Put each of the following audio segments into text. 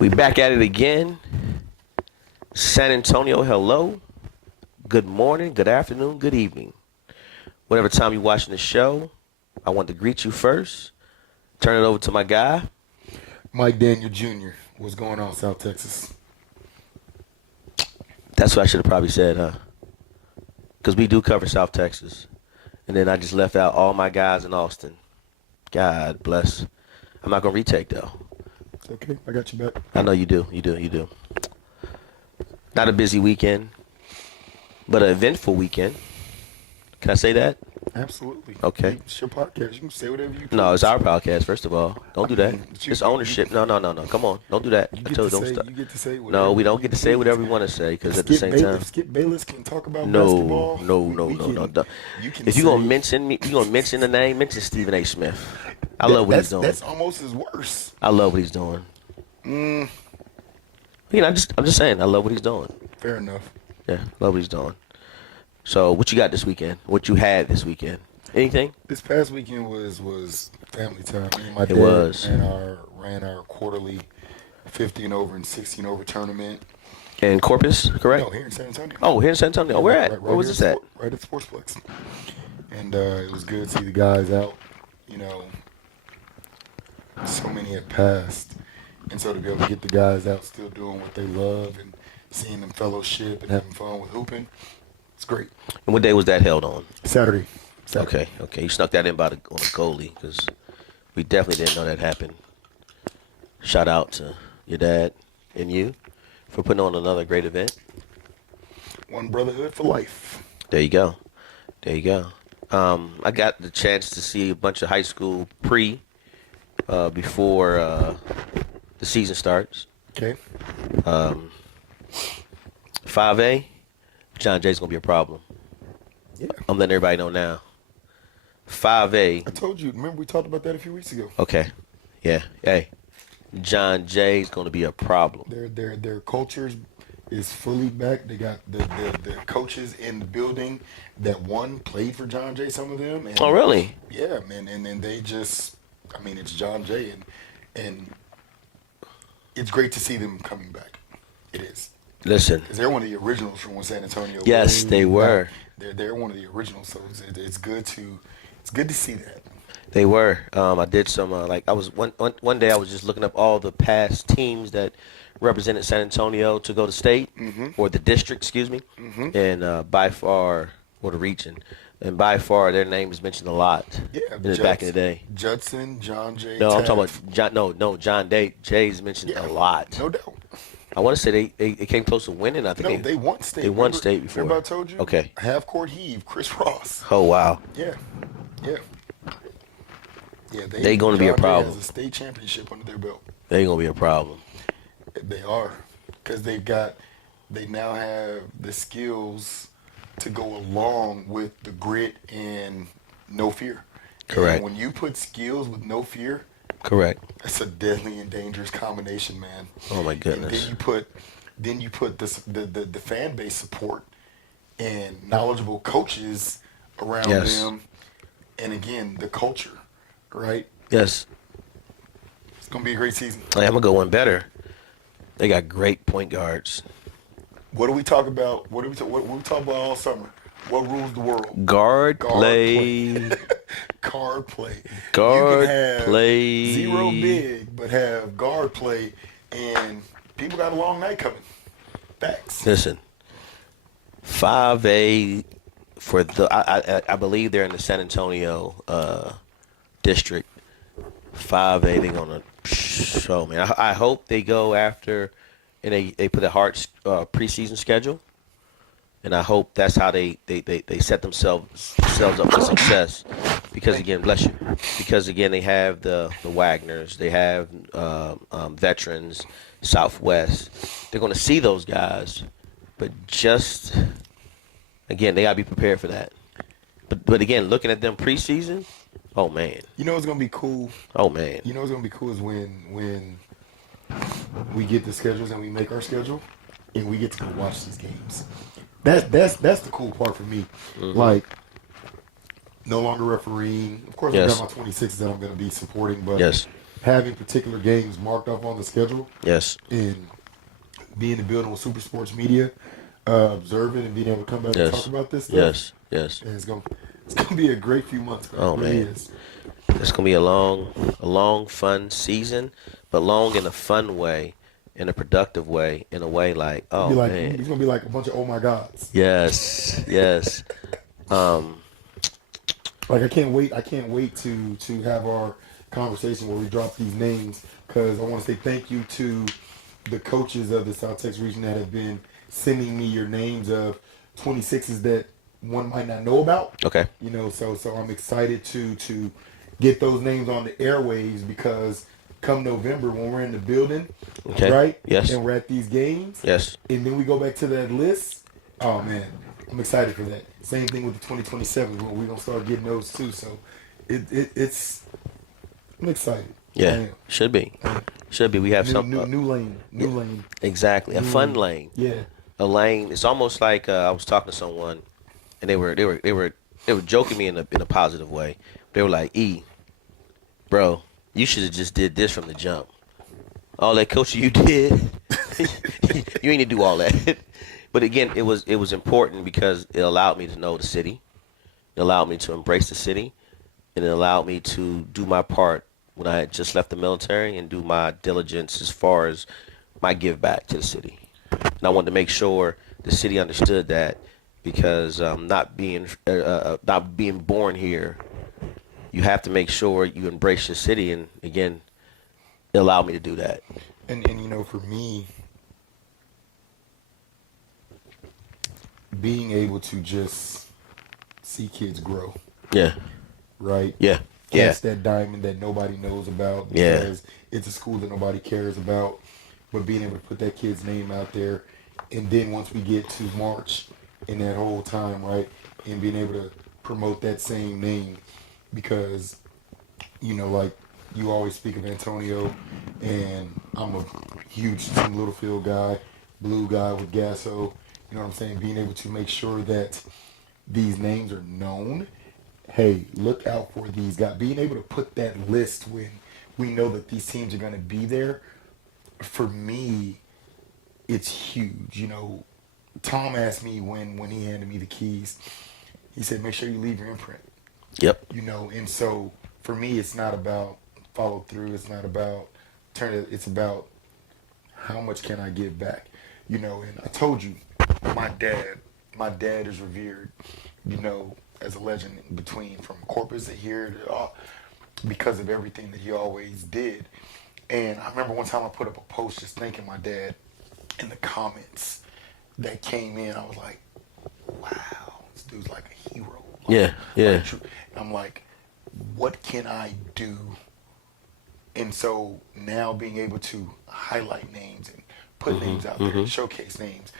We back at it again. San Antonio, hello. Good morning, good afternoon, good evening. Whatever time you're watching the show, I want to greet you first. Turn it over to my guy. Mike Daniel Jr. What's going on, South Texas? That's what I should have probably said, huh? Because we do cover South Texas. And then I just left out all my guys in Austin. God bless. I'm not going to retake, though. It's okay. I got you back. I know you do. You do. Not a busy weekend, but an eventful weekend. Can I say that? Absolutely. Okay. It's your podcast. You can say whatever you No, please. it's our podcast, first of all. Don't do that. It's ownership. No. Come on. Don't do that. You I get told to you, don't say, stop. you get to say whatever. No, we don't get to say whatever we want to say because at the same time. If Skip Bayless can talk about No. basketball, you can If say, you're going to mention me, you're going to mention the name, mention Stephen A. Smith. I love what he's doing. That's almost his worst. I love what he's doing. You know, I'm just saying, I love what he's doing. Fair enough. Yeah, love what he's doing. So, what you got this weekend? What you had this weekend? Anything? This past weekend was family time. Me and my dad was. ran our quarterly 50 and over and 16 over tournament. In Corpus, correct? No, here in San Antonio. Oh, here in San Antonio. Oh, where at? Right Where was this at? Right at Sportsplex. And it was good to see the guys out. You know, so many had passed. And so to be able to get the guys out still doing what they love and seeing them fellowship and having fun with hooping, it's great. And what day was that held on? Saturday. Okay. You snuck that in on the goalie because we definitely didn't know that happened. Shout out to your dad and you for putting on another great event. One brotherhood for life. There you go. I got the chance to see a bunch of high school before the season starts. Okay. 5A, John Jay's going to be a problem. Yeah. I'm letting everybody know now. 5A. I told you. Remember we talked about that a few weeks ago. Okay. Yeah. Hey, John Jay's going to be a problem. Their culture is fully back. They got the coaches in the building that played for John Jay, some of them. And, Oh, really? Yeah, man. And then they just, I mean, it's John Jay. And it's great to see them coming back. It is. Listen. Because they're one of the originals from when San Antonio. Yes, they were. They're one of the originals, so it's good to see that. They were. I did some I was one day I was just looking up all the past teams that represented San Antonio to go to state or the district, excuse me, and by far or the region, and by far their name is mentioned a lot. Yeah, back in the day. Judson, John Jay. No, I'm Taft. talking about John. No, John Jay's mentioned a lot. No doubt. I want to say they came close to winning. I think they won state. They won state before. Remember I told you? Okay. Half court heave, Chris Ross. Oh wow. Yeah. They going to be a problem. Has a state championship under their belt. They going to be a problem. They are, because they now have the skills to go along with the grit and no fear. Correct. And when you put skills with no fear, correct, that's a deadly and dangerous combination, man. Oh my goodness. And then you put the fan base support and knowledgeable coaches around them, and again the culture, right? Yes. It's gonna be a great season. I'm gonna go one better. They got great point guards. What do we talk about? What we talk about all summer? What rules the world? Guard play. Guard play. Guard you can have play. Zero big, but have guard play, and people got a long night coming. Facts. Listen, 5A for I believe they're in the San Antonio district. 5A, they're gonna show, man. I hope they go after and they put a hard preseason schedule. And I hope that's how they set themselves up for success. Because again, bless you. Because again, they have the Wagners, they have veterans, Southwest. They're going to see those guys, but just again, they got to be prepared for that. But again, looking at them preseason, oh man. You know what's going to be cool? Oh man. You know what's going to be cool is when we get the schedules and we make our schedule, and we get to go watch these games. That's the cool part for me. Mm-hmm. Like, no longer refereeing. Of course, yes. I got my 26s that I'm going to be supporting, but yes. having particular games marked off on the schedule Yes. and being in the building with Super Sports Media, observing and being able to come back and talk Yes. about this stuff. Yes. Yes. And it's gonna be a great few months, man. It Oh really man. is. It's gonna be a long, fun season, but long in a fun way, in a productive way, in a way like, oh man, It's gonna be like a bunch of oh my gods. yes, yes, Like I can't wait to have our conversation where we drop these names because I want to say thank you to the coaches of the South Texas region that have been sending me your names of 26s that one might not know about. okay, So I'm excited to get those names on the airwaves because come November when we're in the building, okay, right? yes, And we're at these games, yes, and then we go back to that list. Oh man, I'm excited for that. Same thing with the 2027. We're gonna start getting those too. So it's I'm excited. I yeah, am. should be, should be. We have some New lane, new lane, exactly a new fun lane, Yeah, a lane. It's almost like I was talking to someone, and they were joking me in a positive way. They were like, "E, bro, you should have just did this from the jump. All that coaching you did, you ain't need to do all that." But again, it was important because it allowed me to know the city. It allowed me to embrace the city, and it allowed me to do my part when I had just left the military and do my diligence as far as my give back to the city. And I wanted to make sure the city understood that because not being born here, you have to make sure you embrace your city. And again, it allowed me to do that. and for me, being able to just see kids grow, Yeah, right? yeah, yeah, Catch that diamond that nobody knows about Yeah. because it's a school that nobody cares about, but being able to put that kid's name out there, and then once we get to March and that whole time, right, and being able to promote that same name because like you always speak of Antonio, and I'm a huge Team Littlefield guy, blue guy with Gasso. You know what I'm saying? Being able to make sure that these names are known. Hey, look out for these guys. Being able to put that list when we know that these teams are going to be there, for me, it's huge. Tom asked me when he handed me the keys, he said, make sure you leave your imprint. yep, And so for me, it's not about follow through. It's not about turn it. It's about how much can I give back. And I told you, my dad is revered, as a legend between from Corpus to here because of everything that he always did. And I remember one time I put up a post just thanking my dad, in the comments that came in, I was like, wow, this dude's like a hero. yeah, yeah, I'm like, what can I do? And so now being able to highlight names and put names out there, showcase names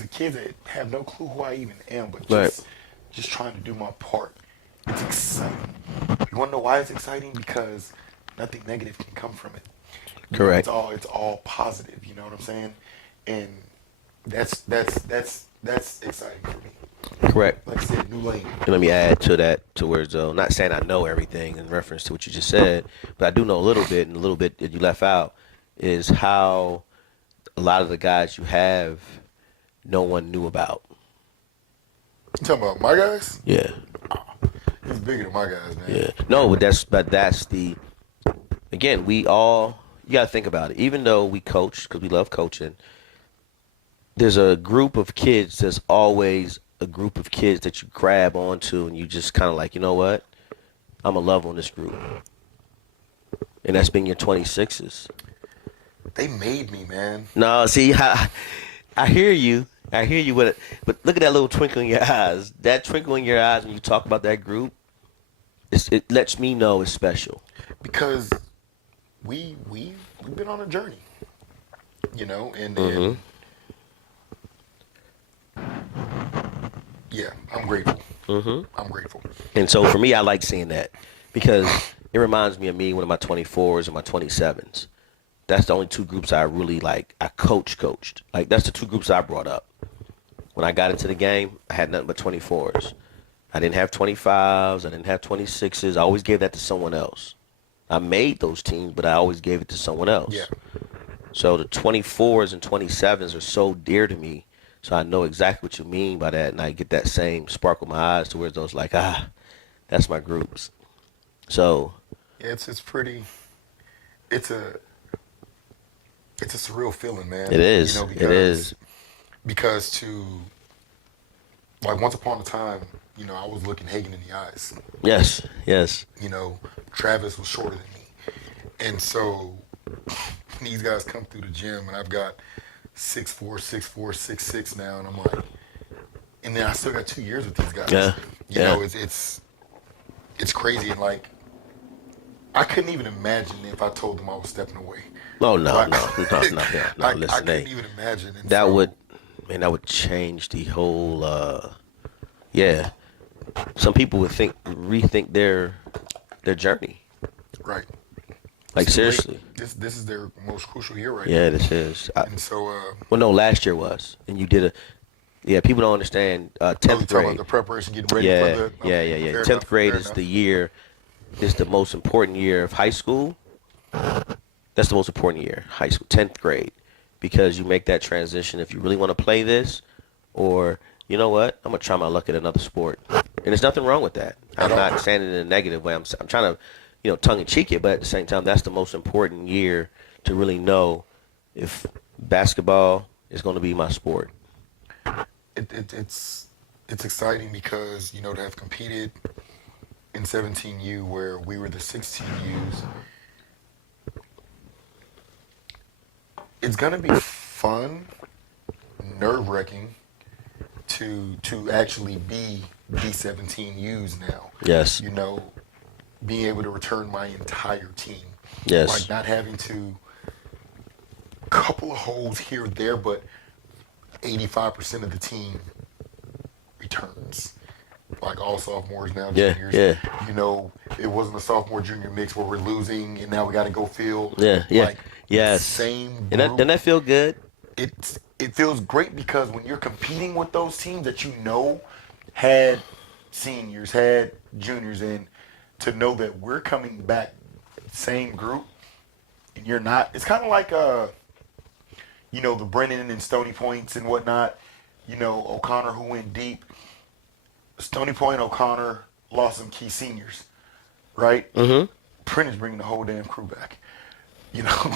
of kids that have no clue who I even am, but just trying to do my part. It's exciting. You want to know why it's exciting? Because nothing negative can come from it. correct. It's all positive. You know what I'm saying? And that's exciting for me. Correct. Like I said, new lane. And let me add to that, towards not saying I know everything in reference to what you just said, but I do know a little bit, and a little bit that you left out is how a lot of the guys you have, no one knew about. You talking about my guys? Yeah, He's bigger than my guys, man. yeah. No, but that's the again. We all you gotta think about it. Even though we coach because we love coaching, there's a group of kids. There's always a group of kids that you grab onto, and you just kind of like, you know what? I'm gonna love on this group, and that's been your 26s. They made me, man. No, see, I hear you. I hear you with it. But look at that little twinkle in your eyes. That twinkle in your eyes when you talk about that group, it lets me know it's special. Because we've been on a journey, and yeah, I'm grateful. I'm grateful. And so for me, I like seeing that because it reminds me of me when in my 24s and my 27s. That's the only two groups I really like. I coached. Like that's the two groups I brought up. When I got into the game, I had nothing but 24s. I didn't have 25s. I didn't have 26s. I always gave that to someone else. I made those teams, but I always gave it to someone Yeah. else. So the 24s and 27s are so dear to me. So I know exactly what you mean by that, and I get that same sparkle in my eyes to where those like, that's my groups. So Yeah, it's pretty. It's a it's a surreal feeling, man. it You is. know, It is. because to like once upon a time, you know, I was looking Hagen in the eyes. Yes. Yes. You know, Travis was shorter than me, and so these guys come through the gym, and I've got 6'4", 6'4", 6'6" now, and I'm like, and then I still got 2 years with these guys. Yeah. You Yeah. know, it's crazy, and like I couldn't even imagine if I told them I was stepping away. Oh no, Like, no, no, no, no, no. I Listen, couldn't hey, even imagine. And that so, would, man, that would change the whole. Yeah, some people would rethink their journey. right. Like It's too late. seriously. This is their most crucial year right Yeah, now. this is. And so, Well, no, last year was, and you did a. Yeah, people don't understand. I was 10th talking about grade. the preparation, getting ready for Yeah, the. yeah, Okay, yeah, yeah. fair 10th enough, grade fair is enough. the year. Is the most important year of high school. That's the most important year, high school, 10th grade, because you make that transition if you really want to play this, or you know what, I'm gonna try my luck at another sport, and there's nothing wrong with that. At I'm all. not saying it in a negative way. I'm trying to, tongue in cheek it, but at the same time, that's the most important year to really know if basketball is going to be my sport. It's exciting because you know to have competed in 17U where we were the 16Us. It's gonna be fun, nerve wracking to actually be B17Us now. Yes, You know, being able to return my entire team. Like yes, not having to couple of holes here or there, but 85% of the team returns. Like all sophomores now, yeah, juniors. yeah, You know, it wasn't a sophomore junior mix where we're losing and now we got to go field. yeah, yeah, Like the yes. same And that, group. doesn't that feel good? It feels great because when you're competing with those teams that you know had seniors, had juniors in, to know that we're coming back same group and you're not. It's kind of like you know, the Brennan and Stony Points and whatnot. You know, O'Connor who went deep. Stony Point, O'Connor lost some key seniors, right? Mm-hmm. Prentice bringing the whole damn crew back. You know,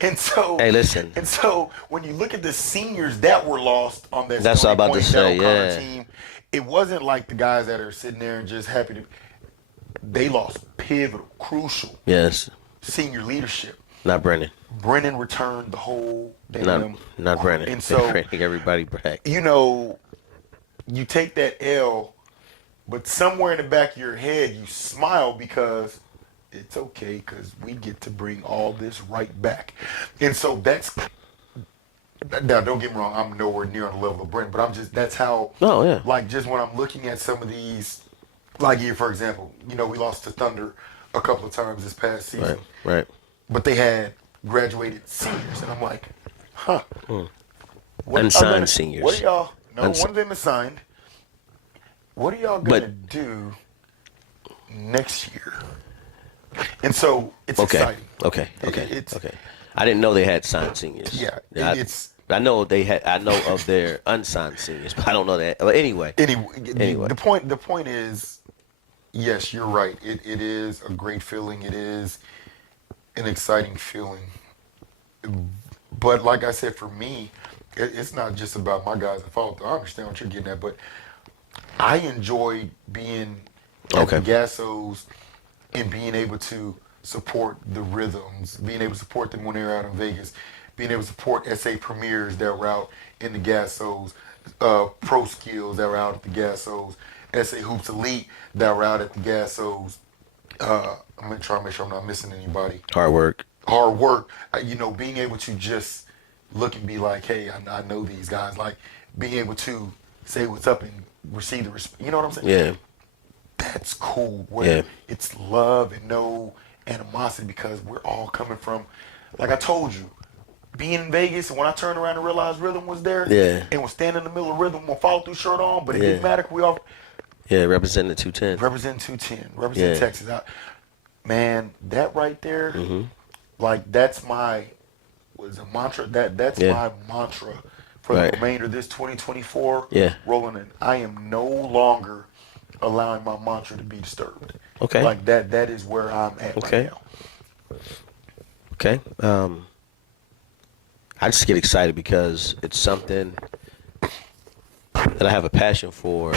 and so Hey, listen. and so when you look at the seniors that were lost on that That's what I'm Stony about to Point, say, that O'Connor yeah. team, it wasn't like the guys that are sitting there and just happy to. They lost pivotal, crucial Yes, senior leadership. not Brennan. Brennan returned the whole damn. Not Brennan. And so Bring everybody back. you know, you take that L, but somewhere in the back of your head you smile because it's okay because we get to bring all this right back. And so that's now don't get me wrong, I'm nowhere near on the level of Brennan, but I'm just that's how Oh yeah. like just when I'm looking at some of these like here for example, you know, we lost to Thunder a couple of times this past season. Right. But they had graduated seniors and I'm like, huh. What Unsigned other- seniors. What are y'all no, Uns- one of them is signed. What are y'all gonna do next year? And so it's exciting. Okay. It's Okay. I didn't know they had signed seniors. yeah. I know they had. I know of their unsigned seniors, but I don't know that. But anyway. Anyway, the point is, yes, you're right. It is a great feeling. It is an exciting feeling. But like I said, for me, it's not just about my guys' fault. I understand what you're getting at, but I enjoy being at the Gassos and being able to support the rhythms, being able to support them when they're out in Vegas, being able to support SA premieres that were out in the Gassos, pro skills that were out at the Gassos, SA Hoops Elite that were out at the Gassos. I'm going to try to make sure I'm not missing anybody. Hard work. You know, being able to just look and be like, hey, I know these guys. Like, being able to say what's up and receive the respect. You know what I'm saying? Yeah. That's cool. Where it's love and no animosity because we're all coming from, like I told you, being in Vegas and when I turned around and realized Rhythm was there and was standing in the middle of Rhythm with follow-through shirt on, but it didn't matter. We all, Yeah, representing the 210. Represent 210. Represent Texas. Man, that right there, like that's my was a mantra. That's my mantra for the remainder of this 2024. Yeah. Rolling in. I am no longer allowing my mantra to be disturbed. Okay. Like that is where I'm at right now. Okay. I just get excited because it's something that I have a passion for,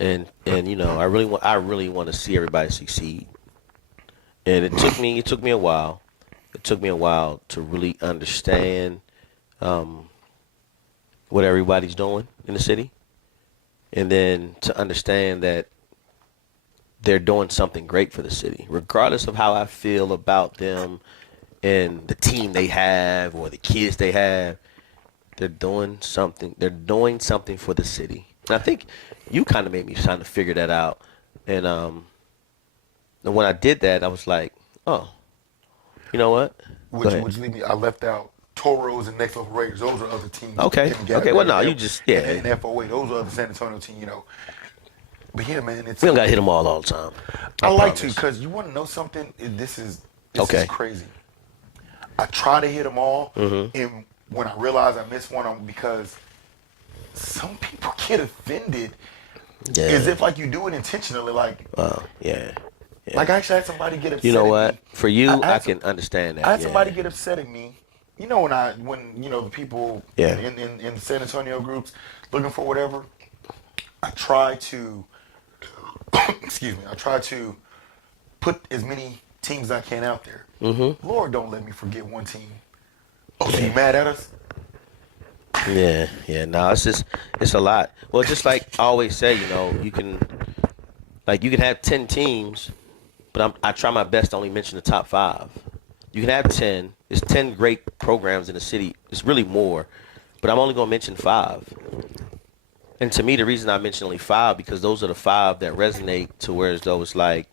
and you know, I really want to see everybody succeed. And it took me a while. It took me a while to really understand what everybody's doing in the city, and then to understand that they're doing something great for the city, regardless of how I feel about them and the team they have or the kids they have. They're doing something. They're doing something for the city. And I think you kind of made me trying to figure that out. And when I did that, I was like, oh, you know what? Which lead me, I left out Toros and Next Level Raiders. Those are other teams. Okay. Okay. Well, no, you just And FOA. Those are other San Antonio teams. You know. But yeah, man, we don't gotta hit them all the time. I like to, because you want to know something. This is crazy. I try to hit them all, and when I realize I missed one, because some people get offended, as if like you do it intentionally. Like, yeah. Like I actually had somebody get upset. You know what? At me. For you, I can understand that. I had somebody get upset at me. You know, when you know the people in the San Antonio groups looking for whatever, I try to excuse me. I try to put as many teams as I can out there. Lord, don't let me forget one team. Oh, so you mad at us? Yeah. No, it's a lot. Well, just like I always say, you know, you can have 10 teams, but I try my best to only mention the top 5. You can have 10. There's 10 great programs in the city. It's really more, but I'm only gonna mention 5. And to me, the reason I mention only 5 because those are the 5 that resonate to where as though it's like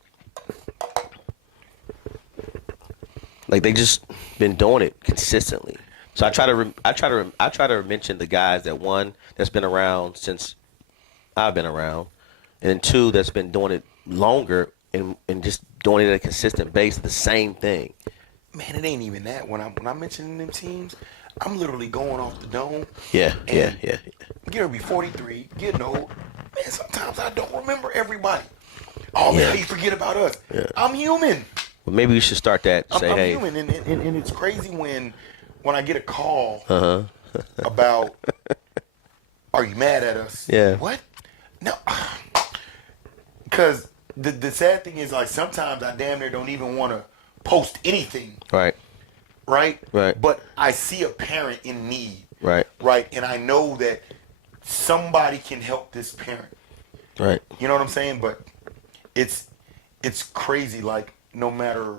they just been doing it consistently. So I try to mention the guys that's been around since I've been around, and then 2 that's been doing it longer and just doing it at a consistent base, the same thing. Man, it ain't even that. When I'm mentioning them teams, I'm literally going off the dome. Yeah. Gary be 43, getting old. Man, sometimes I don't remember everybody. Oh, man, how you forget about us? Yeah. I'm human. Well, maybe we should start that. I'm human, and it's crazy when I get a call about, are you mad at us? Yeah. What? No. Because the sad thing is, like, sometimes I damn near don't even want to post anything. Right. But I see a parent in need. Right. And I know that somebody can help this parent. Right. You know what I'm saying? But it's crazy. Like, no matter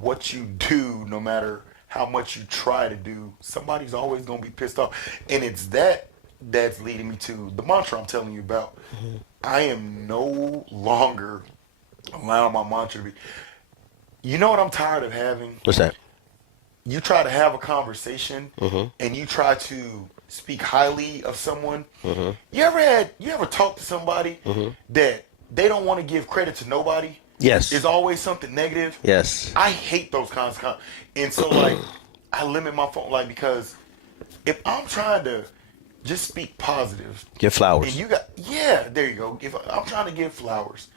what you do, no matter how much you try to do, somebody's always going to be pissed off. And it's that's leading me to the mantra I'm telling you about. I am no longer allowing my mantra to be. You know what I'm tired of having? What's that? You try to have a conversation and you try to speak highly of someone. You ever talk to somebody that they don't want to give credit to nobody? Yes. There's always something negative. Yes. I hate those kinds of and so like I limit my phone, like, because if I'm trying to just speak positive, give flowers. And you got there you go. If I'm trying to give flowers.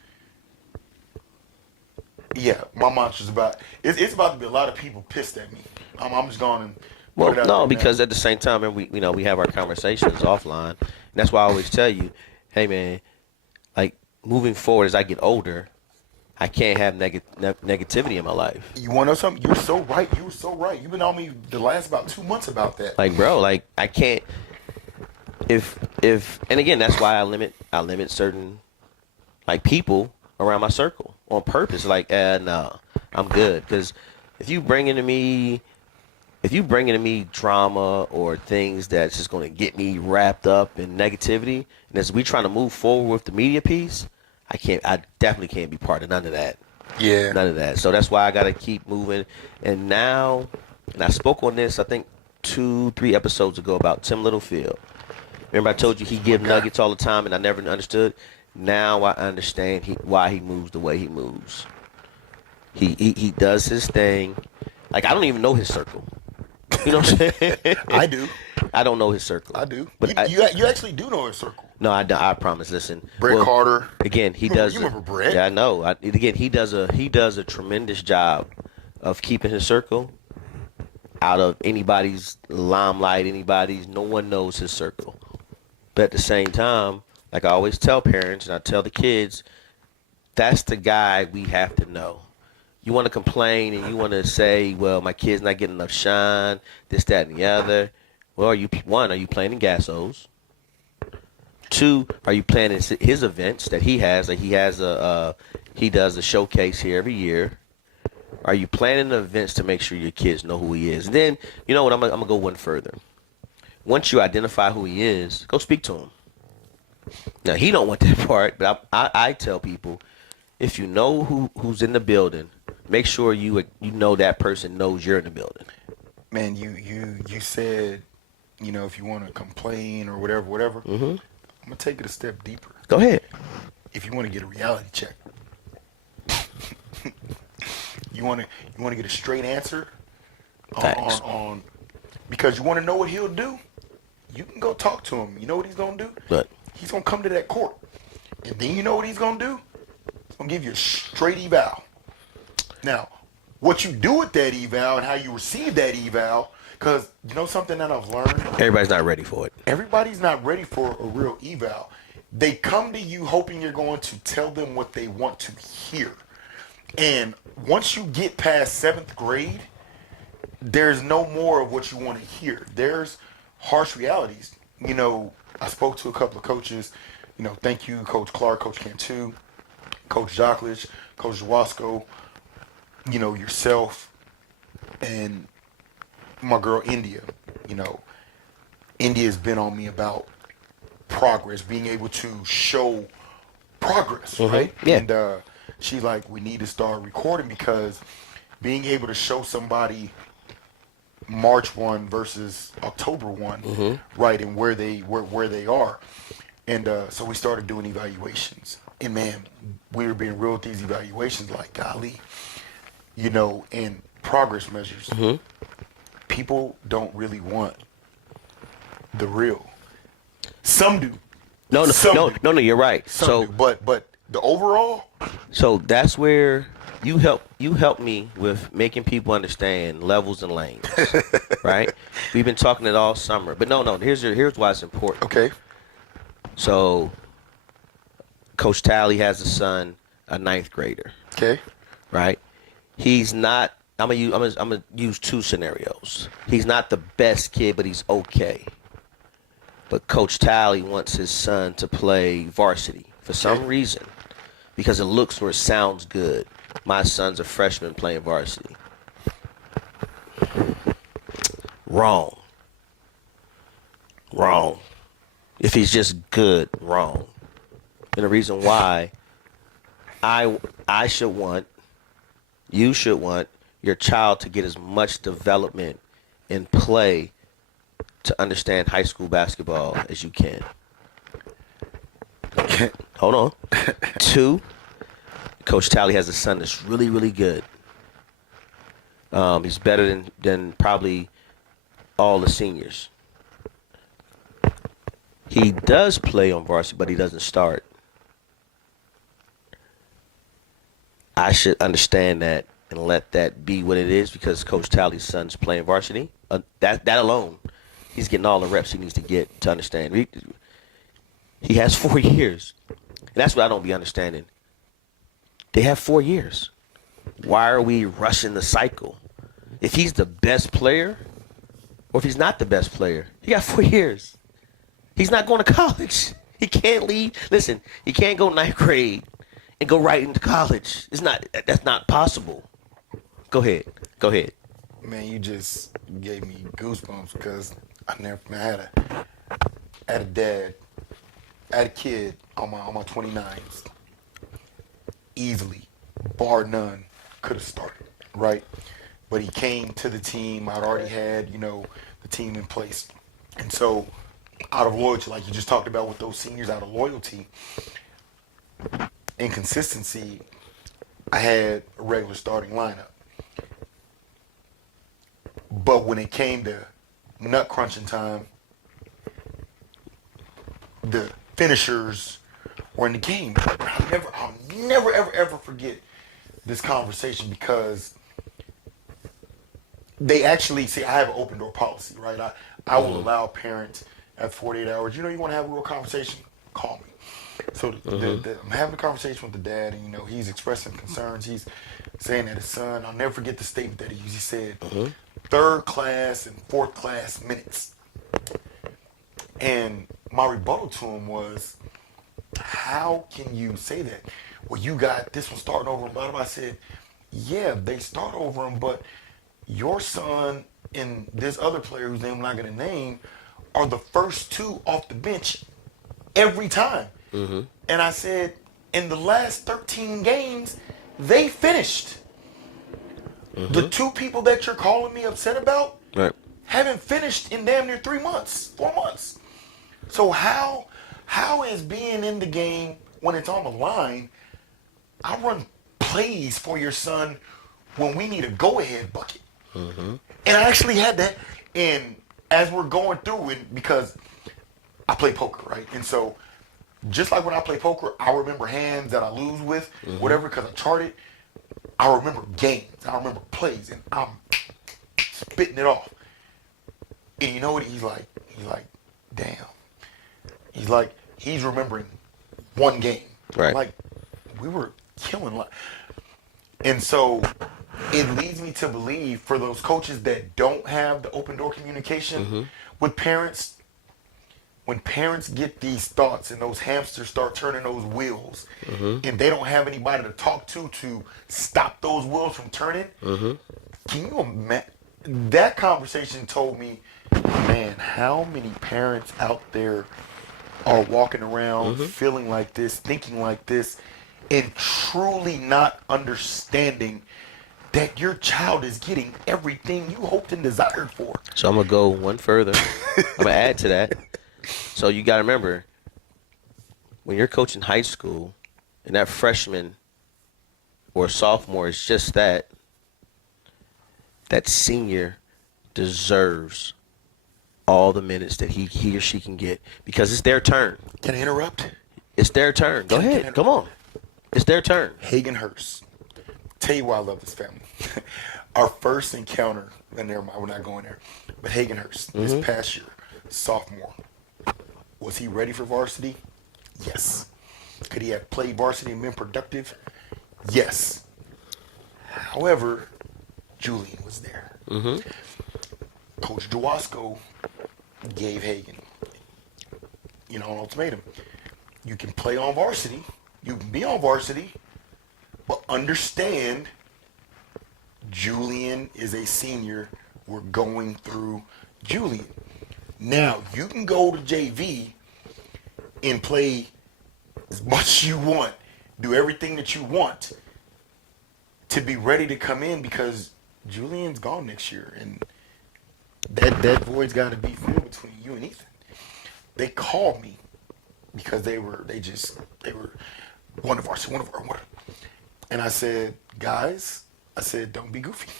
Yeah, my mantra's about it's about to be a lot of people pissed at me. I'm just going and put it out there because now. at the same time, and we have our conversations offline. And that's why I always tell you, hey man, like moving forward as I get older, I can't have negativity in my life. You want to know something? You're so right. You were so right. You've been on me the last about 2 months about that. Like, bro, like I can't. If and again, that's why I limit certain like people around my circle on purpose. Like, no, I'm good. Because if you bring into me drama or things that's just going to get me wrapped up in negativity, and as we trying to move forward with the media piece, I definitely can't be part of none of that. Yeah. None of that. So that's why I got to keep moving. And now, and I spoke on this, I think 2-3 episodes ago about Tim Littlefield. Remember I told you he give nuggets all the time and I never understood. Now I understand why he moves the way he moves. He does his thing. Like, I don't even know his circle. You know what I'm saying? I do. I don't know his circle. I do. But You actually do know his circle. no, I promise. Listen, Brett Carter. Again, he You does. remember Brett? Yeah, I know. Again, he does a tremendous job of keeping his circle out of anybody's limelight. No one knows his circle. But at the same time, like I always tell parents and I tell the kids, that's the guy we have to know. You want to complain and you want to say, well, my kid's not getting enough shine, this, that, and the other. Well, are you playing in Gassos? Two, are you planning his events that he has? Like he does a showcase here every year. Are you planning the events to make sure your kids know who he is? And then, you know what, I'm gonna go one further. Once you identify who he is, go speak to him. Now, he don't want that part, but I tell people, if you know who's in the building, make sure you know that person knows you're in the building. Man, you said, if you want to complain or whatever. Mm-hmm. I'm gonna take it a step deeper. Go ahead. If you want to get a reality check, you want to get a straight answer on because you want to know what he'll do. You can go talk to him. You know what he's gonna do? What? He's gonna come to that court, and then you know what he's gonna do? He's gonna give you a straight eval. Now, what you do with that eval and how you receive that eval, because you know something that I've learned? Everybody's not ready for it. Everybody's not ready for a real eval. They come to you hoping you're going to tell them what they want to hear. And once you get past 7th grade, there's no more of what you want to hear. There's harsh realities. I spoke to a couple of coaches. Thank you, Coach Clark, Coach Cantu, Coach Jockledge, Coach Jawasko, yourself, and my girl India. India's been on me about progress, being able to show progress, right? Yeah. And she's like, we need to start recording because being able to show somebody March 1 versus October 1, right, and where they are. And so we started doing evaluations. And man, we were being real with these evaluations, like, golly, and progress measures. People don't really want the real. Some do. No, you're right. Some do. But the overall. So that's where you help me with making people understand levels and lanes, right? We've been talking it all summer, but no. Here's why it's important. Okay. So, Coach Talley has a son, a 9th grader. Okay. Right. He's not. I'm gonna use two scenarios. He's not the best kid, but he's okay. But Coach Talley wants his son to play varsity for some reason, because it looks or it sounds good. My son's a freshman playing varsity. Wrong. If he's just good, wrong. And the reason why I should want, you should want your child to get as much development and play to understand high school basketball as you can. Hold on. 2, Coach Talley has a son that's really, really good. He's better than probably all the seniors. He does play on varsity, but he doesn't start. I should understand that and let that be what it is, because Coach Talley's son's playing varsity. That alone, he's getting all the reps he needs to get to understand. He has 4 years. And that's what I don't be understanding. They have 4 years. Why are we rushing the cycle? If he's the best player, or if he's not the best player, he got 4 years. He's not going to college. He can't leave. Listen, he can't go 9th grade and go right into college. That's not possible. Go ahead. Man, you just gave me goosebumps because I had a dad, I had a kid on my 29s. Easily, bar none, could have started, right? But he came to the team. I'd already had, the team in place. And so, out of loyalty, like you just talked about with those seniors, out of loyalty, inconsistency, I had a regular starting lineup. But when it came to nut crunching time, the finishers were in the game. I'll never, ever, ever forget this conversation because they actually see. I have an open door policy, right? I will allow parents at 48 hours. You want to have a real conversation? Call me. So I'm having a conversation with the dad, and he's expressing concerns. He's saying that his son. I'll never forget the statement that he used. He said, third class and fourth class minutes. And my rebuttal to him was, how can you say that? Well, you got this one starting over him. I said, yeah, they start over him, but your son and this other player whose name I'm not going to name are the first two off the bench every time. And I said, in the last 13 games, they finished. The two people that you're calling me upset about haven't finished in damn near 3 months, 4 months. So how is being in the game when it's on the line? I run plays for your son when we need a go-ahead bucket. And I actually had that. And as we're going through it, because I play poker, right? And so just like when I play poker, I remember hands that I lose with, whatever, because I chart it. I remember games. I remember plays, and I'm spitting it off. And you know what? He's like, damn. He's remembering one game. Right. Like, we were killing. And so it leads me to believe for those coaches that don't have the open door communication with parents, when parents get these thoughts and those hamsters start turning those wheels and they don't have anybody to talk to stop those wheels from turning, can you imagine? That conversation told me, man, how many parents out there are walking around feeling like this, thinking like this, and truly not understanding that your child is getting everything you hoped and desired for. So I'm going to go one further. I'm going to add to that. So you got to remember, when you're coaching high school and that freshman or sophomore is just that senior deserves all the minutes that he or she can get because it's their turn. Can I interrupt? It's their turn. Go ahead. Come on. It's their turn. Hagen Hurst. Tell you why I love this family. Our first encounter, and never mind, we're not going there, but Hagen Hurst, this past year, sophomore, was he ready for varsity? Yes. Could he have played varsity and been productive? Yes. However, Julian was there. Coach Dwasco gave Hagen, an ultimatum. You can play on varsity, you can be on varsity, but understand Julian is a senior. We're going through Julian. Now, you can go to JV and play as much as you want, do everything that you want to be ready to come in because Julian's gone next year. And that void's got to be filled between you and Ethan. They called me because they were one of our. And I said, guys, don't be goofy.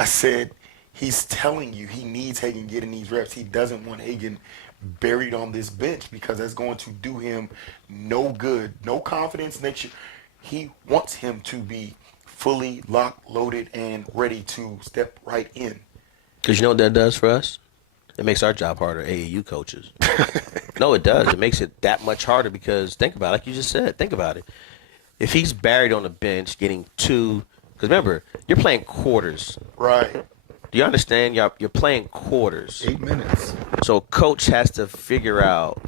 I said, he's telling you he needs Hagen getting these reps. He doesn't want Hagen buried on this bench because that's going to do him no good, no confidence next year. He wants him to be fully locked, loaded, and ready to step right in. Because you know what that does for us? It makes our job harder, AAU coaches. No, it does. It makes it that much harder because think about it, like you just said. Think about it. If he's buried on the bench getting two, because remember, you're playing quarters. Right. Do you understand? You're playing quarters. 8 minutes. So coach has to figure out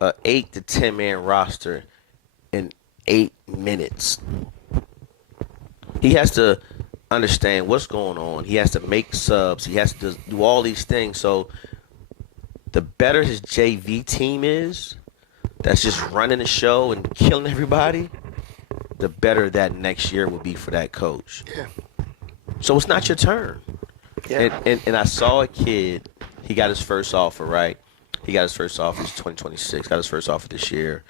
a 8 to 10 man roster in 8 minutes. He has to understand what's going on. He has to make subs. He has to do all these things. So the better his JV team is, that's just running the show and killing everybody, the better that next year will be for that coach. Yeah. So it's not your turn. Yeah. And I saw a kid, he got his first offer, right? He got his first offer in 2026, got his first offer this year.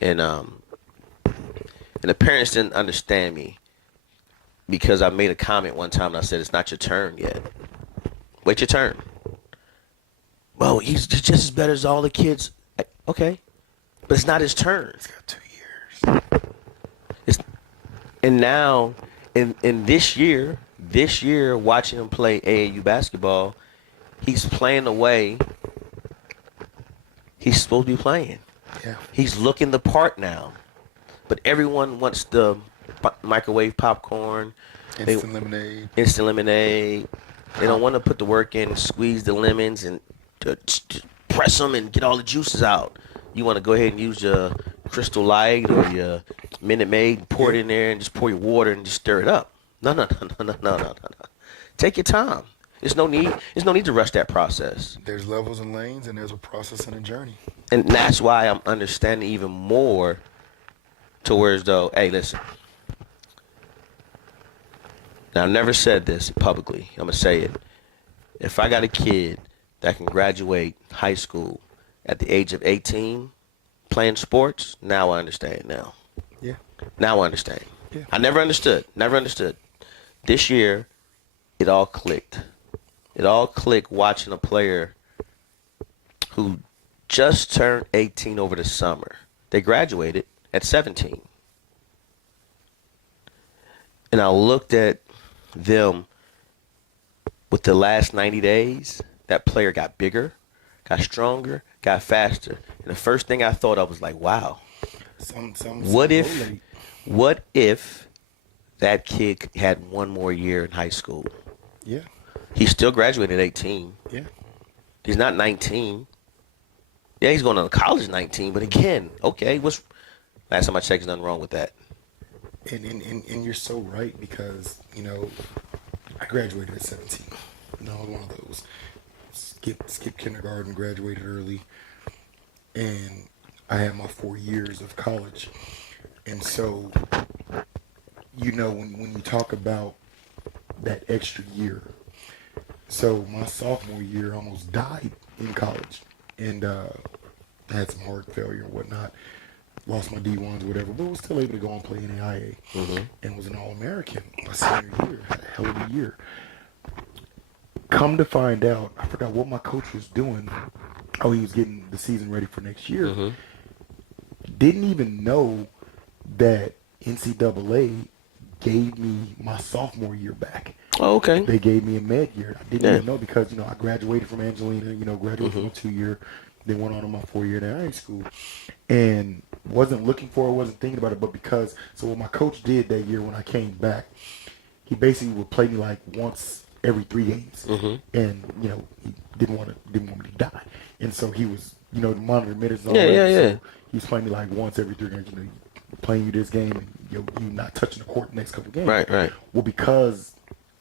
and the parents didn't understand me because I made a comment one time and I said, "It's not your turn yet. Wait your turn." Well, he's just as better as all the kids. Okay, but it's not his turn. He's got 2 years. It's and now in this year watching him play AAU basketball, he's playing the way he's supposed to be playing. Yeah. He's looking the part now. But everyone wants the microwave popcorn, Instant lemonade. instant lemonade. They don't want to put the work in, squeeze the lemons, and press them and get all the juices out. You want to go ahead and use your Crystal Light or your Minute Maid, pour it in there, and just pour your water and just stir it up. No, no, no, no, no, no, no, no. Take your time. There's no need. There's no need to rush that process. There's levels and lanes, and there's a process and a journey. And that's why I'm understanding even more towards though, hey, listen. Now, I've never said this publicly. I'm going to say it. If I got a kid that can graduate high school at the age of 18 playing sports, now I understand now. Yeah. Now I understand. Yeah. I never understood. Never understood. This year, it all clicked. It all clicked watching a player who just turned 18 over the summer. They graduated at 17. And I looked at them with the last 90 days. That player got bigger, got stronger, got faster. And the first thing I thought of was like, wow. What if that kid had one more year in high school? Yeah. He still graduated at 18. Yeah. He's not 19. Yeah, he's going to college at 19. But again, okay, last time I checked, there's nothing wrong with that. And you're so right because, I graduated at 17. I was one of those. Skip kindergarten, graduated early. And I had my 4 years of college. And so, when you talk about that extra year. So my sophomore year almost died in college. And had some heart failure and whatnot. Lost my D1s, whatever, but was still able to go and play in the IA. Mm-hmm. And was an All-American my senior year. Had a hell of a year. Come to find out, I forgot what my coach was doing. Oh, he was getting the season ready for next year. Mm-hmm. Didn't even know that NCAA gave me my sophomore year back. Oh, okay. They gave me a med year. I didn't even know because, I graduated from Angelina, graduated from a 2-year, then went on to my 4-year in high school. And wasn't looking for it, wasn't thinking about it, but so what my coach did that year when I came back, he basically would play me like once every 3 games. Mm-hmm. And, he didn't want me to die. And so he was, monitor minutes and all Yeah, that. yeah. So he was playing me like once every 3 games, playing you this game and you not touching the court the next couple games. Right. Well, because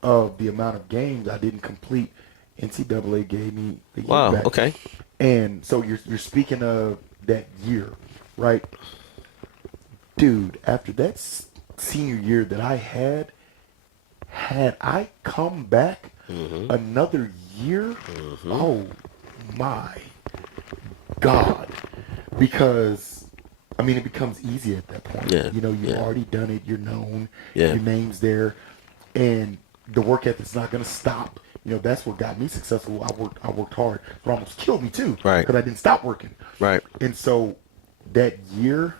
of the amount of games I didn't complete, NCAA gave me the year Wow, back. okay. And so you're speaking of that year, right? Dude, after that senior year that I had I come back another year, oh my God. Because, it becomes easy at that point. Yeah. You've already done it. You're known. Yeah. Your name's there. And the work ethic's not going to stop. That's what got me successful. I worked hard. It almost killed me, too. Right. Because I didn't stop working. Right. And so that year,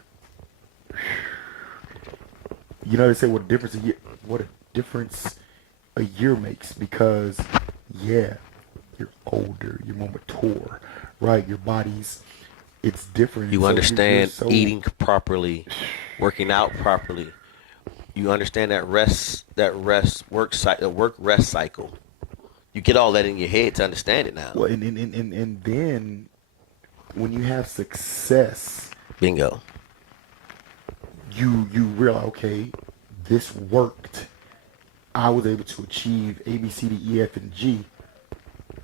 they say what a difference a year makes because, you're older, you're more mature, right? Your body's, it's different. You so understand eating properly, working out properly. You understand that work rest cycle. You get all that in your head to understand it now. Well, and then when you have success, Bingo. You realize, okay, this worked. I was able to achieve A, B, C, D, E, F, and G.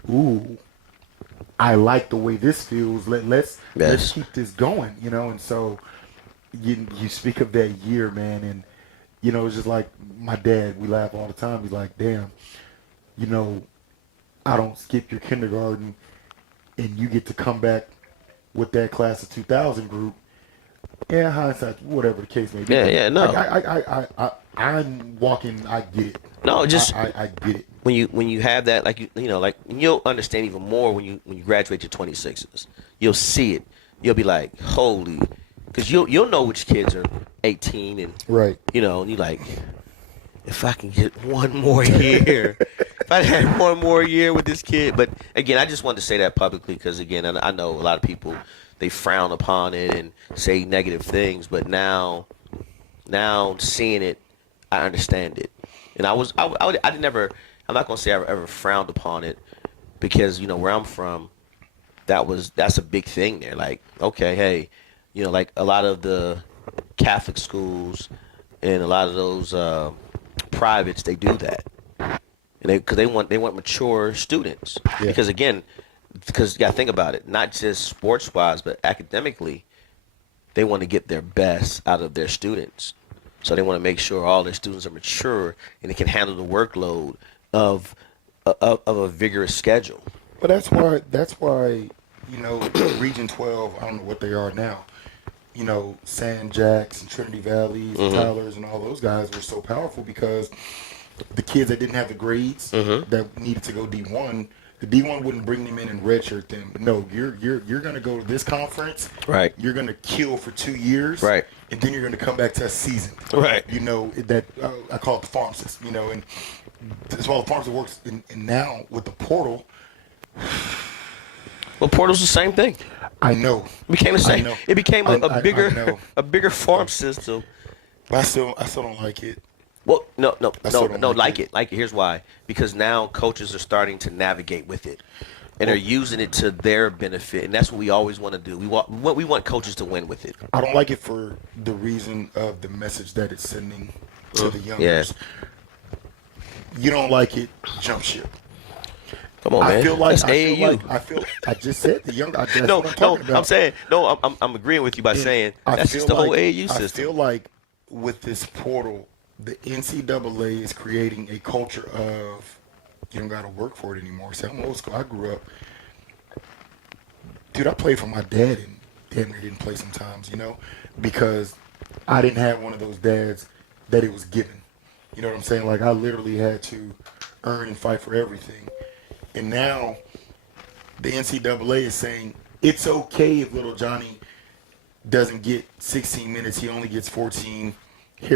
Ooh, I like the way this feels. Let's keep this going, And so you speak of that year, man, and it's just like my dad. We laugh all the time. He's like, damn, I don't skip your kindergarten, and you get to come back with that class of 2000 group. Yeah, hindsight, whatever the case may be. Yeah, But yeah, no, I'm walking. I get it. no, just I get it. when you have that, like you know, like you'll understand even more when you graduate your 26s. You'll see it. You'll be like, holy, because you'll know which kids are 18 and Right. you know, and you like, if I can get one more year, if I had one more year with this kid. But again, I just wanted to say that publicly because again, I know a lot of people they frown upon it and say negative things, but now seeing it, I understand it. And I did never. I'm not gonna say I ever frowned upon it because you know where I'm from, that's a big thing there. Like, okay, hey, you know, like a lot of the Catholic schools and a lot of those privates, they do that, and because they want mature students. Yeah. Because again, because you got to think about it, not just sports wise, but academically, they want to get their best out of their students. So they want to make sure all their students are mature and they can handle the workload of of a vigorous schedule. But that's why Region 12. I don't know what they are now. San Jacks and Trinity Valleys and Tyler's and all those guys were so powerful because the kids that didn't have the grades that needed to go D1, the D1 wouldn't bring them in and redshirt them. No, you're gonna go to this conference. Right. You're gonna kill for 2 years. Right. And then you're gonna come back to a season. Right. That I call it the farm system. And as well the farm system works. And now with the portal, Well, portal's the same thing. I know. It became the I same. know. It became I a bigger know. a bigger farm system. But I still don't like it. Well, no, I still don't like it. Like it. Here's why. Because now coaches are starting to navigate with it, and they're using it to their benefit, and that's what we always want to do. We want coaches to win with it. I don't like it for the reason of the message that it's sending to the youngers. You don't like it, jump ship. Come on, man. That's AAU. I just said the young. That's No, what I'm talking about. I'm saying no. I'm agreeing with you by saying that's just the whole AAU system. I feel like with this portal, the NCAA is creating a culture of you don't got to work for it anymore. See, I'm old school. I grew up, dude. I played for my dad, and damn near didn't play sometimes, because I didn't have one of those dads that it was given. You know what I'm saying? Like I literally had to earn and fight for everything. And now the NCAA is saying it's okay if little Johnny doesn't get 16 minutes. He only gets 14.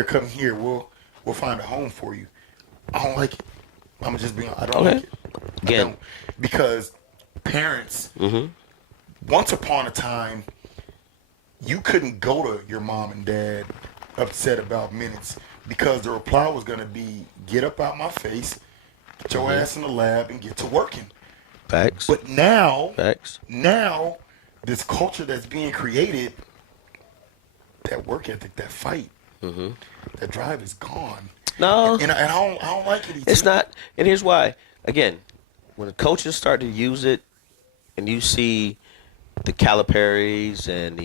Come here. We'll find a home for you. I don't like it. I'm just being. I don't like it. Again, because parents. Once upon a time, you couldn't go to your mom and dad upset about minutes because the reply was going to be, "Get up out my face. Get your ass in the lab and get to working." Facts. But now, Facts. now, this culture that's being created, that work ethic, that fight, that drive is gone. No, and I don't like it. it's not. And here's why. Again, when the coaches start to use it, and you see the Caliparis and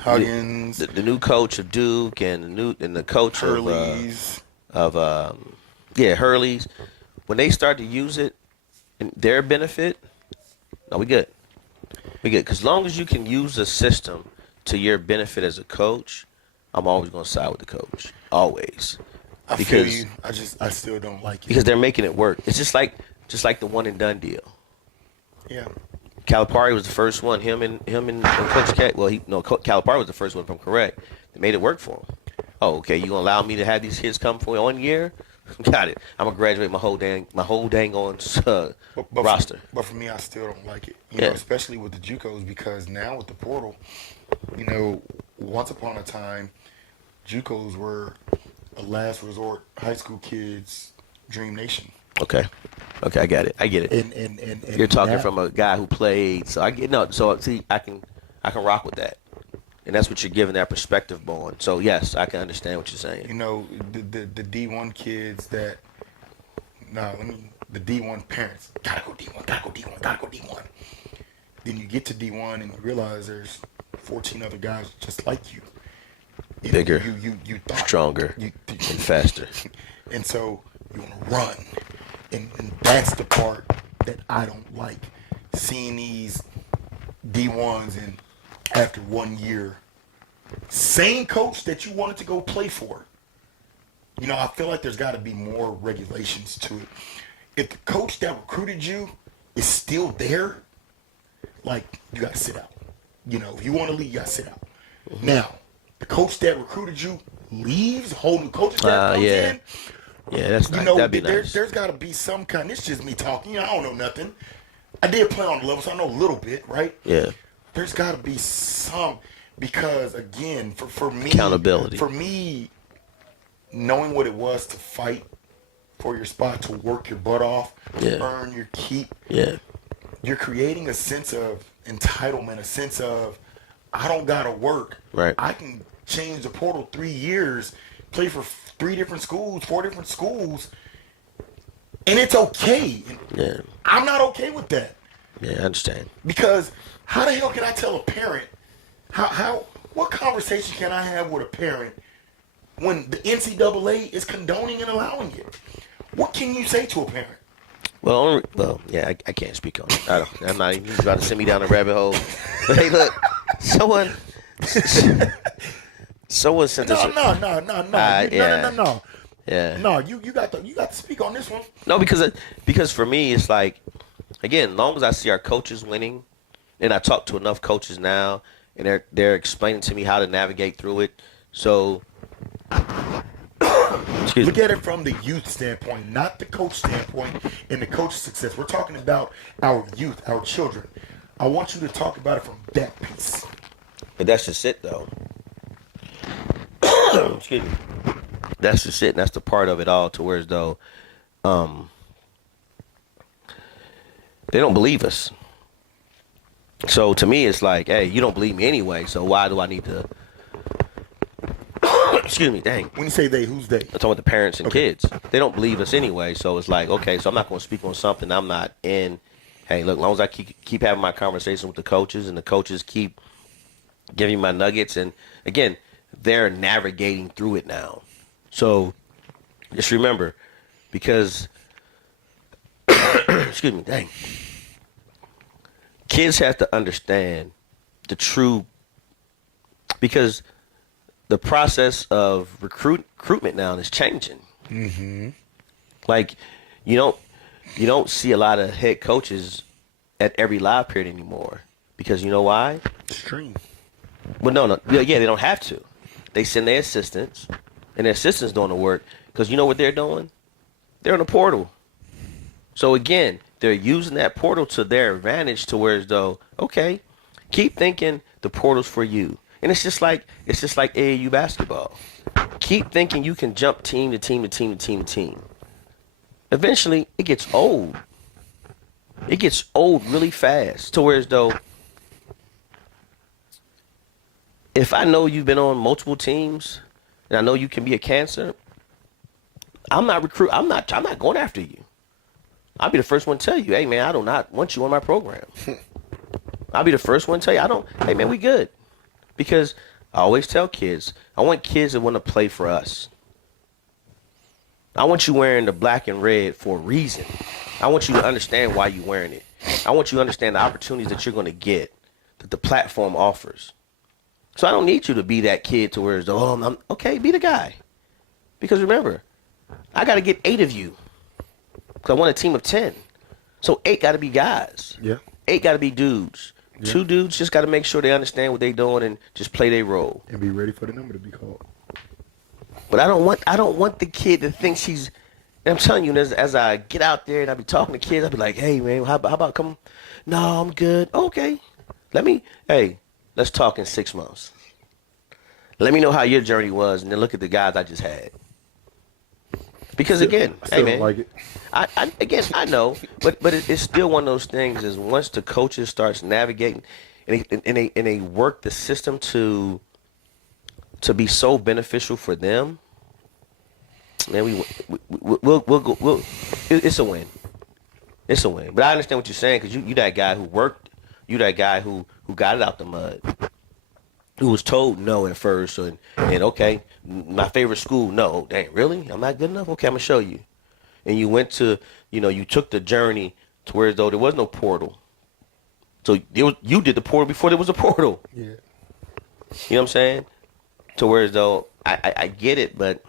Huggins, the new coach of Duke, and the coach Hurley's. Hurley's, when they start to use it in their benefit, no, we good. We good. Because as long as you can use the system to your benefit as a coach, I'm always going to side with the coach. Always. I feel you. I still don't like it. Because they're making it work. It's just like the one and done deal. Yeah. Calipari was the first one. Him and Coach Cat. Well, Calipari was the first one, if I'm correct. They made it work for him. Oh, okay. You gonna allow me to have these kids come for 1 year? Got it. I'm gonna graduate my whole dang on roster. But for me, I still don't like it. You Yeah. know, especially with the JUCOs, because now with the portal, once upon a time, JUCOs were a last resort high school kids' dream nation. Okay, I got it. I get it. And You're talking now, from a guy who played, so I get no. So see, I can rock with that, and that's what you're giving that perspective on. So yes, I can understand what you're saying. the D1 kids that the D1 parents gotta go D1. Then you get to D1 and you realize there's 14 other guys just like you. Bigger, you thought, stronger, and faster. And so you want to run, and that's the part that I don't like. Seeing these D1s, and after 1 year, same coach that you wanted to go play for. You know, I feel like there's got to be more regulations to it. If the coach that recruited you is still there, like, you got to sit out. You know, if you want to leave, you got to sit out. Now, the coach that recruited you leaves, whole new coaching staff comes in. Yeah, that's nice. You know, That'd be nice. there's got to be some kind. It's just me talking. You know, I don't know nothing. I did play on the level, so I know a little bit, right? Yeah. There's got to be some, because again, for me, Accountability. For me, knowing what it was to fight for your spot, to work your butt off, to earn your keep. Yeah. You're creating a sense of entitlement, a sense of, I don't got to work. Right. I can change the portal 3 years, play for 3 different schools, 4 different schools, and it's okay. Yeah. I'm not okay with that. Yeah, I understand. Because how the hell can I tell a parent, what conversation can I have with a parent when the NCAA is condoning and allowing it? What can you say to a parent? Well, yeah, I can't speak on it. I'm not even about to send me down a rabbit hole. But hey, look, someone sent us. No. Yeah. No, you got to speak on this one. No, because for me, it's like, again, as long as I see our coaches winning, and I talk to enough coaches now, and they're explaining to me how to navigate through it. So, look at it from the youth standpoint, not the coach standpoint and the coach's success. We're talking about our youth, our children. I want you to talk about it from that piece. But that's just it, though. Excuse me. That's just it, and that's the part of it all, to where as though they don't believe us. So to me, it's like, hey, you don't believe me anyway, so why do I need to? Excuse me, dang. When you say they, who's they? I'm talking about the parents and kids. They don't believe us anyway, so it's like, okay, so I'm not going to speak on something I'm not in. Hey, look, as long as I keep having my conversation with the coaches, and the coaches keep giving me my nuggets, and again, they're navigating through it now. So just remember, because excuse me, dang. Kids have to understand the true, because the process of recruitment now is changing. Mm-hmm. Like, you don't see a lot of head coaches at every live period anymore, because you know why? Stream. Well, no, yeah, they don't have to. They send their assistants, and their assistants doing the work, because you know what they're doing? They're in a portal. So again, they're using that portal to their advantage, to where as though, okay, keep thinking the portal's for you. And it's just like AAU basketball. Keep thinking you can jump team to team to team to team to team. Eventually, it gets old. It gets old really fast, to where as though, if I know you've been on multiple teams, and I know you can be a cancer, I'm not going after you. I'll be the first one to tell you, hey man, I do not want you on my program. I'll be the first one to tell you, hey man, we good. Because I always tell kids, I want kids that want to play for us. I want you wearing the black and red for a reason. I want you to understand why you're wearing it. I want you to understand the opportunities that you're going to get, that the platform offers. So I don't need you to be that kid to where it's, I'm okay, be the guy. Because remember, I got to get 8 of you. Because I want a team of 10. So 8 got to be guys. Yeah. 8 got to be dudes. Yeah. 2 dudes just got to make sure they understand what they're doing and just play their role. And be ready for the number to be called. But I don't want the kid that thinks he's. And I'm telling you, as I get out there and I be talking to kids, I be like, hey man, how about come? No, I'm good. Okay, let's talk in 6 months. Let me know how your journey was, and then look at the guys I just had. Because again, hey man, like it. I know, but it's still one of those things. Is once the coaches starts navigating, and they work the system to be so beneficial for them, man, we'll go. It's a win. It's a win. But I understand what you're saying, because you that guy who worked, you that guy who got it out the mud, who was told no at first, and okay, my favorite school, no, dang, really? I'm not good enough? Okay, I'm going to show you. And you went to, you took the journey to where though there was no portal. So you did the portal before there was a portal. Yeah. You know what I'm saying? To where though I get it, but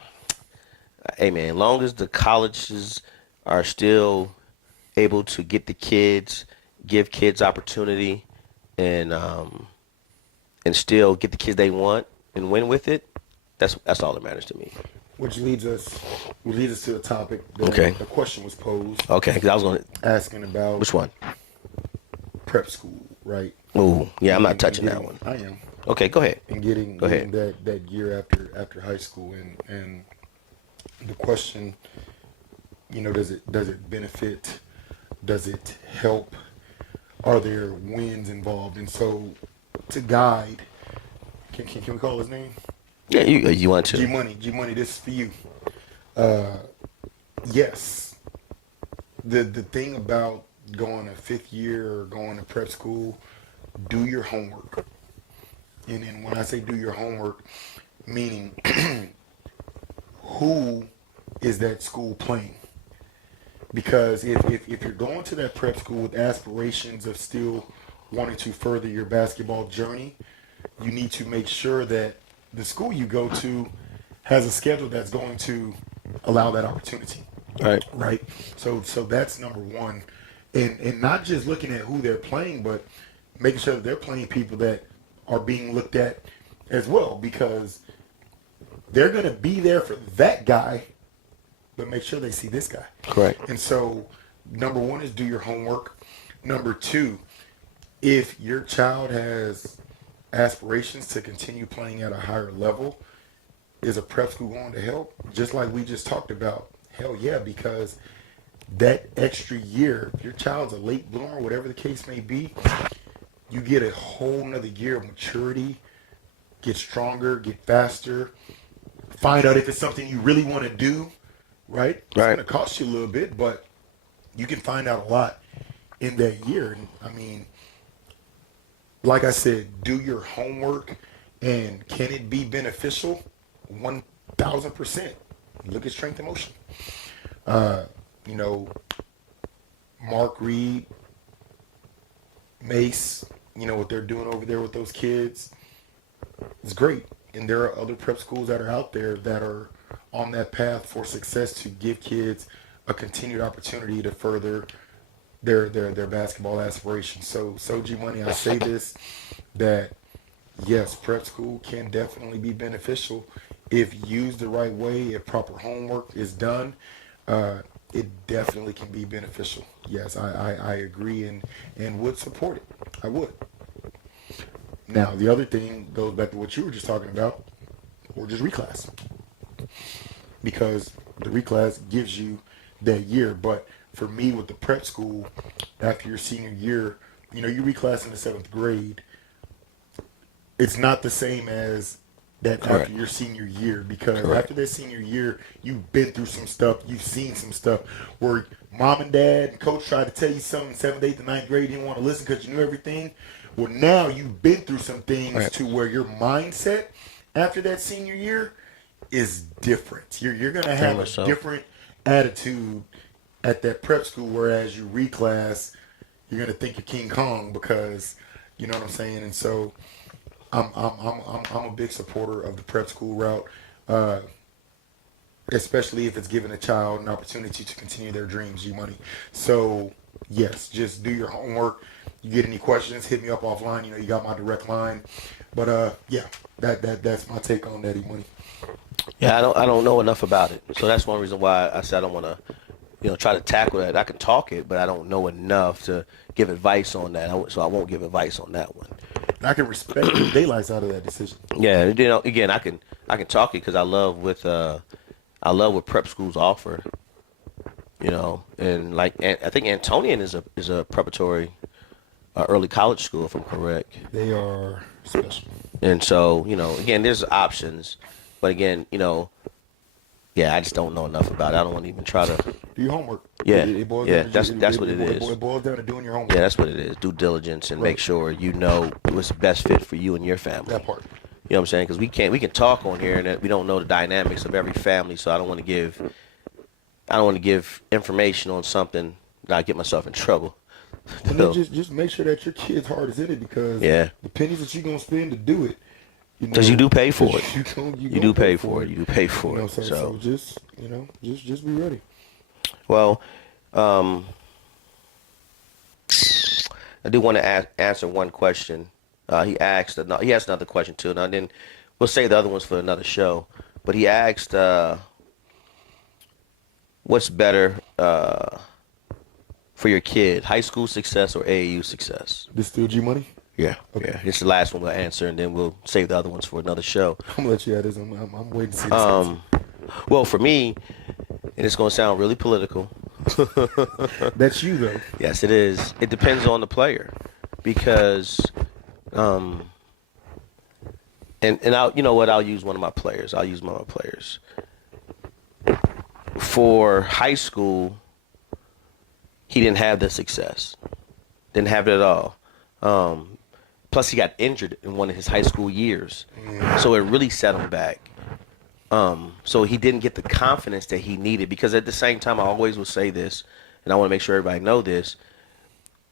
hey man, as long as the colleges are still able to get the kids, give kids opportunity, and still get the kids they want and win with it, that's all that matters to me. Which leads us to a topic that Okay. a question was posed. Okay, because I was gonna. Asking about Which one? prep school, right? Ooh, yeah, I'm not And touching that getting- one. I am. Okay, go ahead. And getting Go ahead. that year after high school, and the question, does it benefit? Does it help? Are there wins involved? And so, to guide, can we call his name? Yeah, you want to? G Money, this is for you. Yes. The thing about going to fifth year or going to prep school, do your homework. And when I say do your homework, meaning who is that school playing? Because if you're going to that prep school with aspirations of still wanting to further your basketball journey, you need to make sure that the school you go to has a schedule that's going to allow that opportunity. Right. Right. So that's number one. And not just looking at who they're playing, but making sure that they're playing people that are being looked at as well, because they're going to be there for that guy, but make sure they see this guy. Correct. And so number one is do your homework. Number two, if your child has aspirations to continue playing at a higher level, is a prep school going to help? Just like we just talked about, hell yeah, because that extra year, if your child's a late bloomer, whatever the case may be, you get a whole nother year of maturity, get stronger, get faster, find out if it's something you really want to do, right? It's Right. going to cost you a little bit, but you can find out a lot in that year. And I mean, like I said, do your homework, and can it be beneficial? 1,000%. Look at Strength and Motion. Mark Reed, Mace, what they're doing over there with those kids is great. And there are other prep schools that are out there that are on that path for success to give kids a continued opportunity to further their basketball aspirations. So G Money, I say this, that yes, prep school can definitely be beneficial if used the right way, if proper homework is done. It definitely can be beneficial. Yes, I agree and would support it. I would. Now, the other thing goes back to what you were just talking about, or just reclass. Because the reclass gives you that year. But for me, with the prep school, after your senior year, you reclass in the 7th grade. It's not the same as that. Correct. After your senior year, because Correct. after that senior year, you've been through some stuff, you've seen some stuff where mom and dad and coach tried to tell you something in 7th, 8th, and 9th grade, you didn't want to listen because you knew everything. Well, now you've been through some things Right. to where your mindset after that senior year is different. You're going to have a So. different attitude at that prep school, whereas you reclass, you're going to think you're King Kong, because you know what I'm saying. And so I'm a big supporter of the prep school route, especially if it's giving a child an opportunity to continue their dreams. G Money. So yes, just do your homework. You get any questions, hit me up offline. You got my direct line. But yeah, that's my take on that, G Money. Yeah, I don't know enough about it, so that's one reason why I said I don't want to, try to tackle that. I can talk it, but I don't know enough to give advice on that. So I won't give advice on that one. And I can respect the daylights out of that decision. Yeah, again, I can talk it because I love what prep schools offer. And I think Antonian is a preparatory early college school, if I'm correct. They are special. And so, again, there's options, but again, yeah, I just don't know enough about it. I don't want to even try to. Do your homework. Yeah, It boils yeah, down to- that's what it is. It boils down to doing your homework. Yeah, that's what it is. Due diligence and Right. make sure you know what's the best fit for you and your family. That part. You know what I'm saying? Because we can talk on here and that we don't know the dynamics of every family, so I don't want to give information on something that I get myself in trouble. And then So, just make sure that your kid's heart is in it, because yeah, the pennies that you're gonna spend to do it, because you do pay for it. you You gonna do pay pay for for it. it. You do pay for it. So just just be ready. Well, um, I do want to answer one question. He asked another question too. Now then, we'll save the other ones for another show. But he asked, what's better for your kid, high school success or AAU success? This still G Money? Yeah, Okay. yeah. This is the last one we'll answer, and then we'll save the other ones for another show. I'm gonna let you have this. I'm waiting to see this answer. Well, for me, and it's going to sound really political. That's you though. Yes, it is. It depends on the player, because, and I'll, you know what? I'll use one of my players. For high school, he didn't have the success. Didn't have it at all. Plus, he got injured in one of his high school years, so it really set him back. So he didn't get the confidence that he needed, because at the same time, I always will say this, and I want to make sure everybody know this.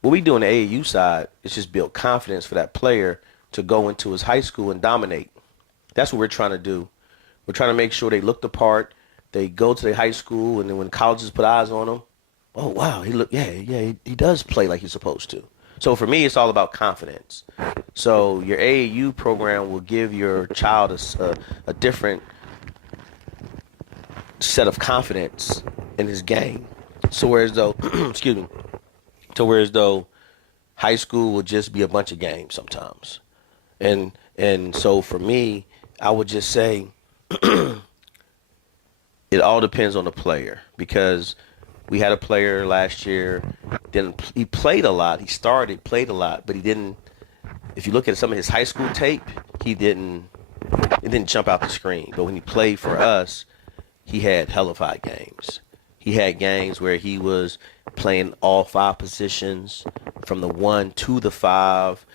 What we do on the AAU side is just build confidence for that player to go into his high school and dominate. That's what we're trying to do. We're trying to make sure they look the part. They go to their high school, and then when colleges put eyes on them, oh wow, he does play like he's supposed to. So for me, it's all about confidence. So your AAU program will give your child a different set of confidence in his game. So whereas though, excuse me, whereas though high school will just be a bunch of games sometimes. And so for me, I would just say it all depends on the player, because we had a player last year, he played a lot. He played a lot, but he didn't. If you look at some of his high school tape, it didn't jump out the screen. But when he played for us, he had hellified games. He had games where he was playing all 5 positions, from the 1 to the 5.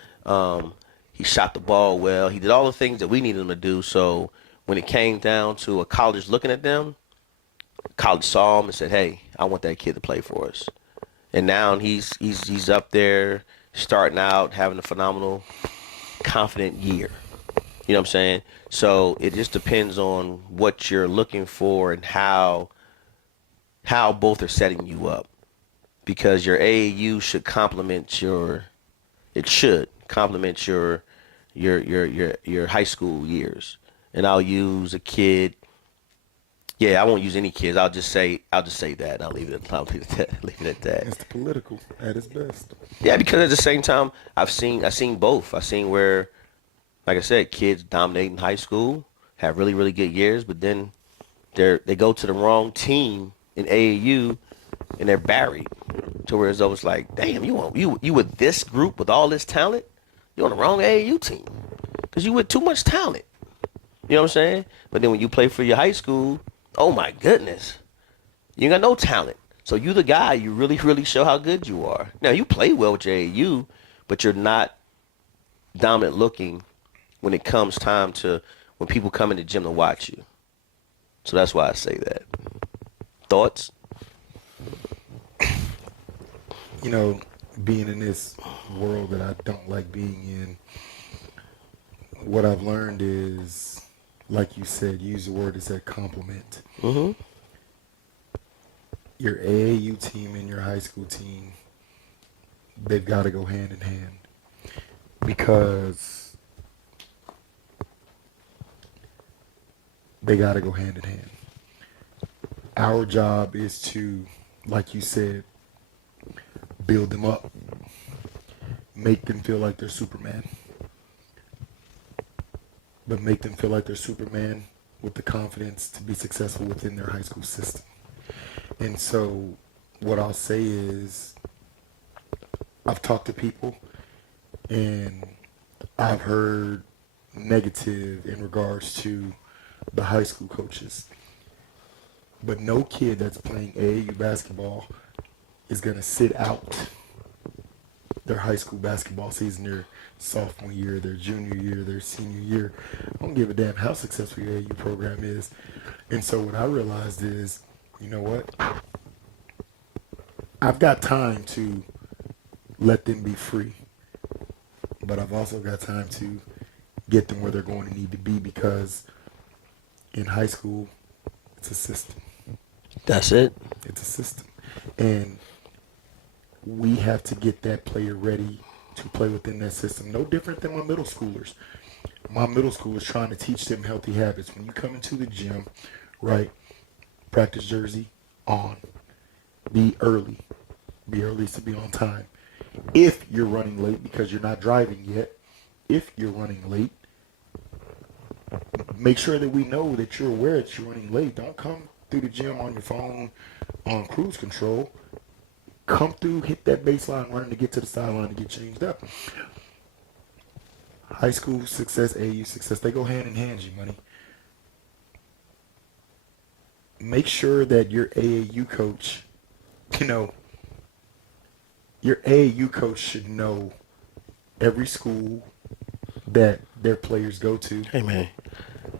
He shot the ball well. He did all the things that we needed him to do. So when it came down to a college looking at them, college saw him and said, "Hey, I want that kid to play for us." And now he's up there, starting out, having a phenomenal, confident year. You know what I'm saying? So it just depends on what you're looking for and how both are setting you up. Because your AAU should complement your high school years. And I'll use a kid. Yeah, I won't use any kids. I'll just say that. I'll leave it at that. It's the political at its best. Yeah, because at the same time, I've seen both. I've seen where, like I said, kids dominate in high school, have really, really good years, but then they go to the wrong team in AAU and they're buried. To where it's always like, damn, you with this group with all this talent, you're on the wrong AAU team because you with too much talent. You know what I'm saying? But then when you play for your high school, oh my goodness, you ain't got no talent. So you the guy, you really, really show how good you are. Now you play well with your AAU, but you're not dominant looking when it comes time to when people come in the gym to watch you. So that's why I say that. Thoughts? You know, being in this world that I don't like being in, what I've learned is, like you said, use the word is that compliment. Mm-hmm. Your AAU team and your high school team, they've got to go hand in hand, because they got to go hand in hand. Our job is to, like you said, build them up, make them feel like they're Superman, but make them feel like they're Superman with the confidence to be successful within their high school system. And so what I'll say is, I've talked to people and I've heard negative in regards to the high school coaches, but no kid that's playing AAU basketball is going to sit out their high school basketball season, their sophomore year, their junior year, their senior year. I don't give a damn how successful your AAU program is. And so what I realized is, you know what? I've got time to let them be free. But I've also got time to get them where they're going to need to be, because in high school, it's a system. That's it. It's a system. And we have to get that player ready to play within that system. No different than my middle schoolers. My middle school is trying to teach them healthy habits. When you come into the gym, right, practice jersey on. Be early. Be early to be on time. If you're running late because you're not driving yet, if you're running late, make sure that we know that you're aware that you're running late. Don't come through the gym on your phone on cruise control. Come through, hit that baseline running to get to the sideline to get changed up. High school success, AAU success, they go hand in hand, G-Money. Make sure that your AAU coach, your AAU coach should know every school that their players go to. Hey, man.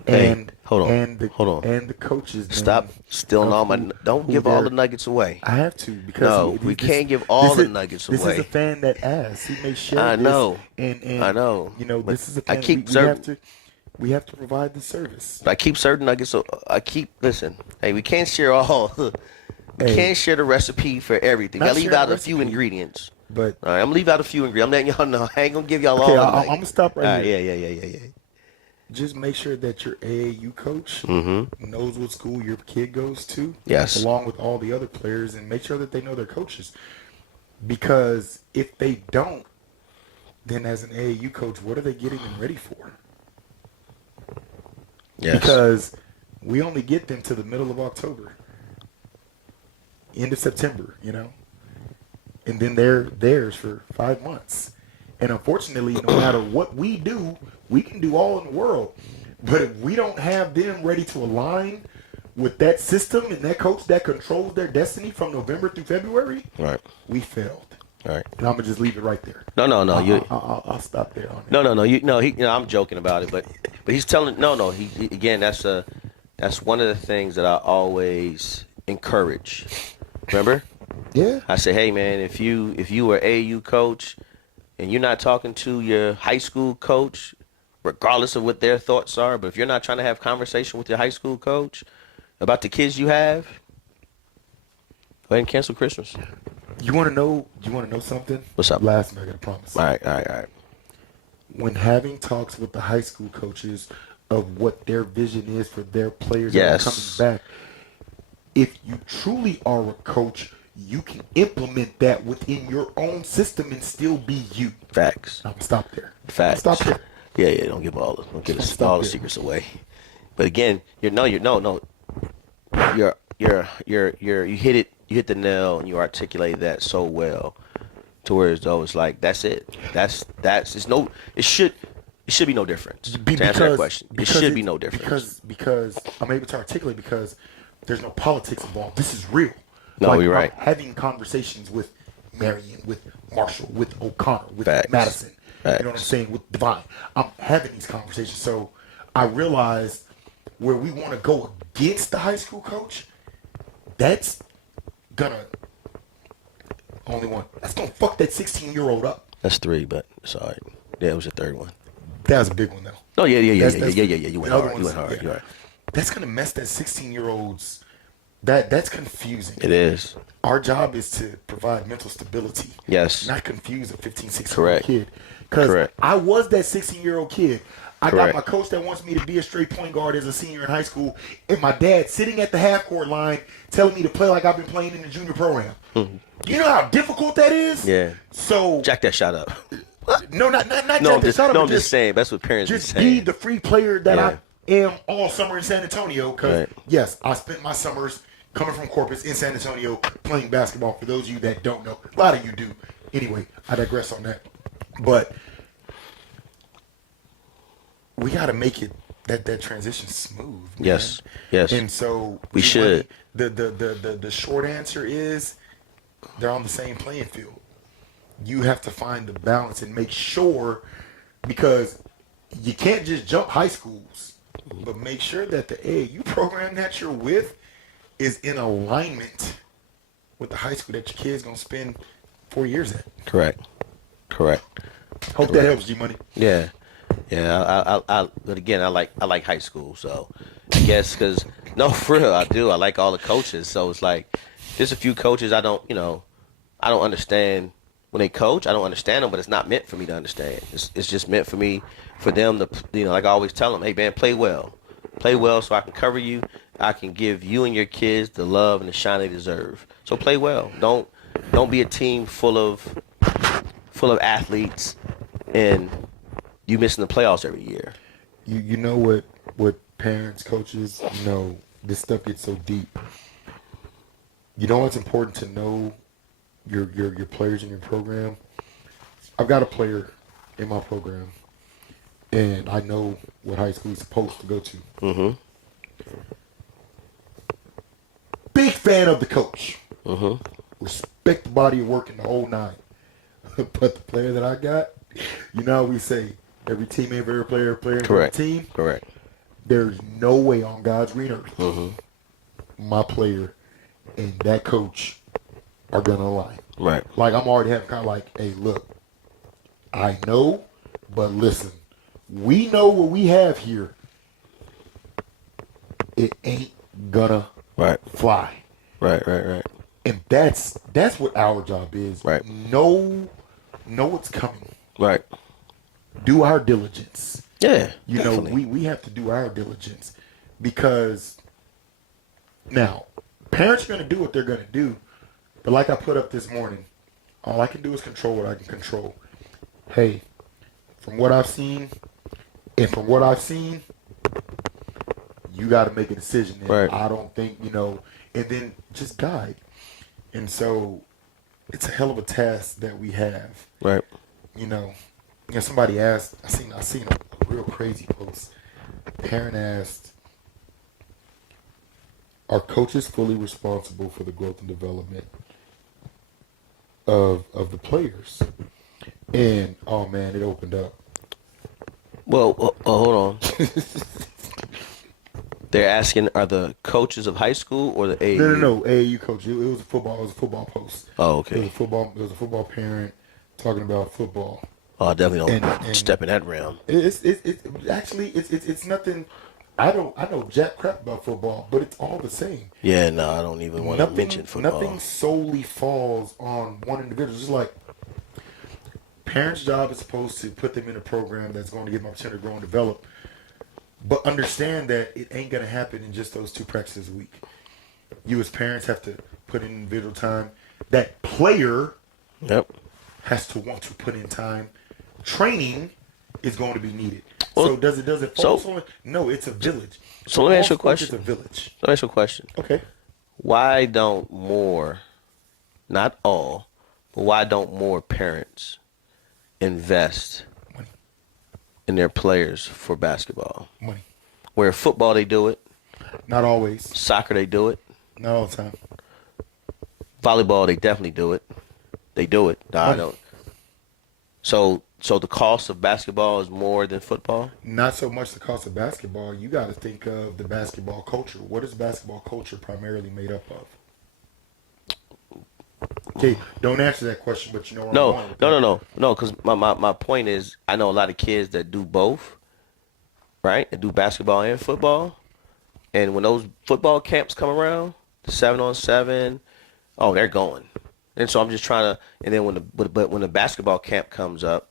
And hold on. And Hold on. And the coaches. Stop stealing all my. Don't give all the nuggets away. I have to, because no, we can't give all the nuggets away. This is a fan that asks. He may share. I know. And I know. This is a fan. We have to provide the service. I keep certain nuggets. So listen. Hey, we can't share all. We can't share the recipe for everything. I leave out a few ingredients. But all right, I'm gonna leave out a few ingredients. I'm letting y'all know. I ain't gonna give y'all all. Okay, I'm gonna stop right here. Yeah. Just make sure that your AAU coach knows what school your kid goes to. Yes. Along with all the other players, and make sure that they know their coaches. Because if they don't, then as an AAU coach, what are they getting them ready for? Yes. Because we only get them to the middle of October. End of September, And then they're theirs for 5 months. And unfortunately, no matter what we do, we can do all in the world. But if we don't have them ready to align with that system and that coach that controls their destiny from November through February, right, we failed. Right. And I'm gonna just leave it right there. No. I'll stop there on it. No. I'm joking about it, but he's telling. No. He again. That's one of the things that I always encourage. Remember? Yeah. I say, hey man, if you were AAU coach and you're not talking to your high school coach, regardless of what their thoughts are, but if you're not trying to have conversation with your high school coach about the kids you have, go ahead and cancel Christmas. You want to know something? What's up? Last nugget, I promise. All right. When having talks with the high school coaches of what their vision is for their players yes. that are coming back, if you truly are a coach, you can implement that within your own system and still be you. Facts. I'm gonna stop there. Facts. Stop there. Yeah. Don't give all the secrets away. But again, you hit it. You hit the nail and you articulated that so well, to where it's like that's it. It should be no difference. To answer that question, it should be no difference. Because I'm able to articulate, because there's no politics involved. This is real. No, you're right. I'm having conversations with Marion, with Marshall, with O'Connor, with Facts. Madison. Facts. You know what I'm saying? With Divine. I'm having these conversations. So I realized where we want to go against the high school coach, that's gonna fuck that 16-year-old up. That's 3, but it's all right. Yeah, it was the 3rd one. That was a big one though. Oh yeah. You went hard. Yeah. You're right. That's gonna mess that 16-year-old's. That's confusing. It is. Our job is to provide mental stability. Yes. Not confuse a 15, 16-year-old Correct. kid. Because Correct. I was that 16-year-old kid. I Correct. got my coach that wants me to be a straight point guard as a senior in high school, and my dad sitting at the half-court line telling me to play like I've been playing in the junior program. Mm-hmm. You know how difficult that is? Yeah. So jack that shot up. No, not No, jack that shot up. I'm just saying. That's what parents just are saying. be the free player that I am all summer in San Antonio. Because, yes, I spent my summers coming from Corpus in San Antonio playing basketball. For those of you that don't know, a lot of you do. Anyway, I digress on that. But we got to make it that transition smooth. Man. Yes. And so we should. The short answer is they're on the same playing field. You have to find the balance and make sure, because you can't just jump high schools, but make sure that the AAU program that you're with is in alignment with the high school that your kid's going to spend 4 years at. Correct. Hope that helps, G Money. Yeah. But again, I like high school, so I guess because no, for real, I do. I like all the coaches, so it's like there's a few coaches I don't understand when they coach. I don't understand them, but it's not meant for me to understand. It's just meant for me, for them to, like I always tell them, hey man, play well, so I can cover you. I can give you and your kids the love and the shine they deserve. So play well. Don't be a team full of athletes and you missing the playoffs every year. You know what parents, coaches, this stuff gets so deep. You know what's important to know your players in your program? I've got a player in my program, and I know what high school he's supposed to go to. Mm-hmm. Big fan of the coach. Mm-hmm. Respect the body of work in the whole nine. But the player that I got, how we say, every team ain't every player in every team. Correct. There's no way on God's green earth Mm-hmm. my player and that coach are going to align. Right. Like, I'm already having kind of like, hey, look, I know, but listen, we know what we have here. It ain't gonna fly. Right. And that's what our job is. Right. Know what's coming. Right. Do our diligence. Yeah. Definitely. We have to do our diligence because now parents are going to do what they're going to do, but like I put up this morning, all I can do is control what I can control. Hey, from what I've seen, you got to make a decision. And right. I don't think, and then just guide. And so it's a hell of a task that we have. Right. Somebody asked, I seen a real crazy post. A parent asked, are coaches fully responsible for the growth and development of the players? And, oh man, it opened up. Well, hold on. They're asking, are the coaches of high school or the AAU? No, AAU coach. It was a football post. Oh, okay. It was a football parent talking about football. Oh, I definitely don't step in that realm. It's nothing. I know jack crap about football, but it's all the same. Yeah, no, I don't even want to mention football. Nothing solely falls on one individual. Just like parents' job is supposed to put them in a program that's going to give them opportunity to grow and develop. But understand that it ain't going to happen in just those 2 practices a week. You as parents have to put in individual time. That player has to want to put in time. Training is going to be needed. Well, so does it fall on? No, it's a village. So let me ask you a question. It's a village. Let me ask you a question. Okay. Why don't more, not all, but why don't more parents invest in their players for basketball? Money. Where football they do it. Not always. Soccer they do it. Not all the time. Volleyball they definitely do it. They do it. I don't. So the cost of basketball is more than football? Not so much the cost of basketball. You got to think of the basketball culture. What is basketball culture primarily made up of? Okay, don't answer that question, but you know where I'm going. No, because my point is, I know a lot of kids that do both, right? And do basketball and football. And when those football camps come around, the 7-on-7, they're going. And so I'm just trying to, and then when the basketball camp comes up,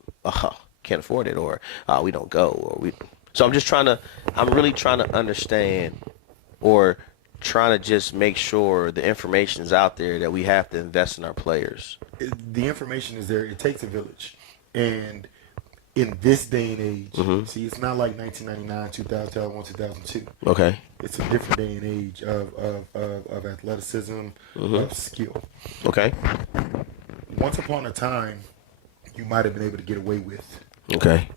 can't afford it, or we don't go, So I'm really trying to understand, or trying to just make sure the information is out there that we have to invest in our players. The information is there. It takes a village, and in this day and age, see, it's not like 1999, 2001, 2002. Okay. It's a different day and age of athleticism, of skill. Okay. Once upon a time, you might have been able to get away with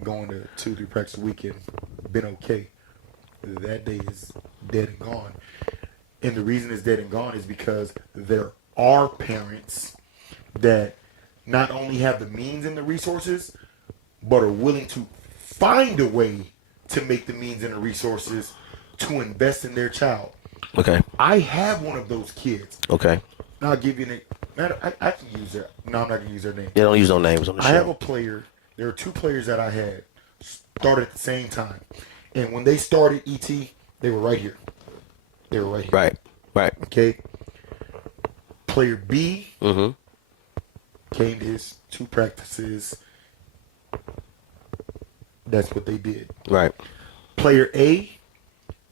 going to 2-3 practices a week and been okay. That day is dead and gone. And the reason it's dead and gone is because there are parents that not only have the means and the resources, but are willing to find a way to make the means and the resources to invest in their child. Okay. I have one of those kids. Okay. I'll give you an. I can use their. No, I'm not gonna use their name. They don't use no names on the I have a show. player. There are two players that I had started at the same time, and when they started ET, they were right here. They were right here. Right. Right. Okay. Player B Mm-hmm. came to his 2 practices. That's what they did. Right. Player A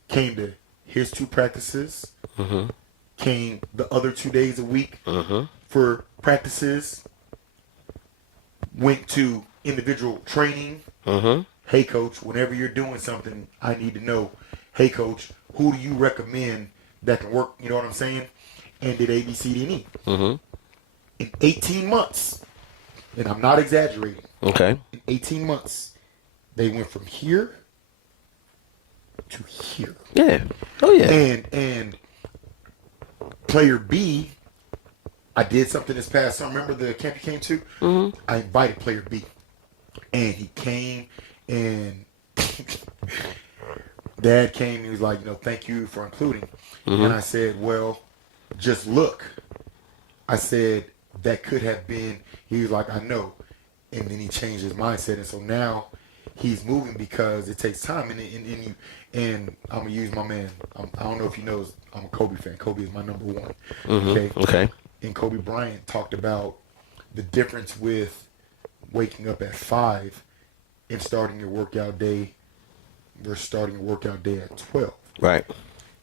came to his 2 practices. Mm-hmm. Came the other 2 days a week Mm-hmm. for practices. Went to individual training. Mm-hmm. Hey, coach, whenever you're doing something, I need to know, hey, coach, who do you recommend that can work? You know what I'm saying? And did A, B, C, D, and E. Mm-hmm. In 18 months, and I'm not exaggerating, Okay. in 18 months, they went from here to here. Yeah. Oh yeah. And player B, I did something this past summer. Remember the camp you came to? Mm-hmm. I invited player B. And he came and Dad came and he was like, thank you for including. Mm-hmm. And I said, well, just look. I said, that could have been, he was like, I know. And then he changed his mindset. And so now he's moving because it takes time. And I'm going to use my man. I don't know if he knows, I'm a Kobe fan. Kobe is my number one. Mm-hmm. Okay. And Kobe Bryant talked about the difference with waking up at 5 and starting your workout day versus starting your workout day at 12. Right.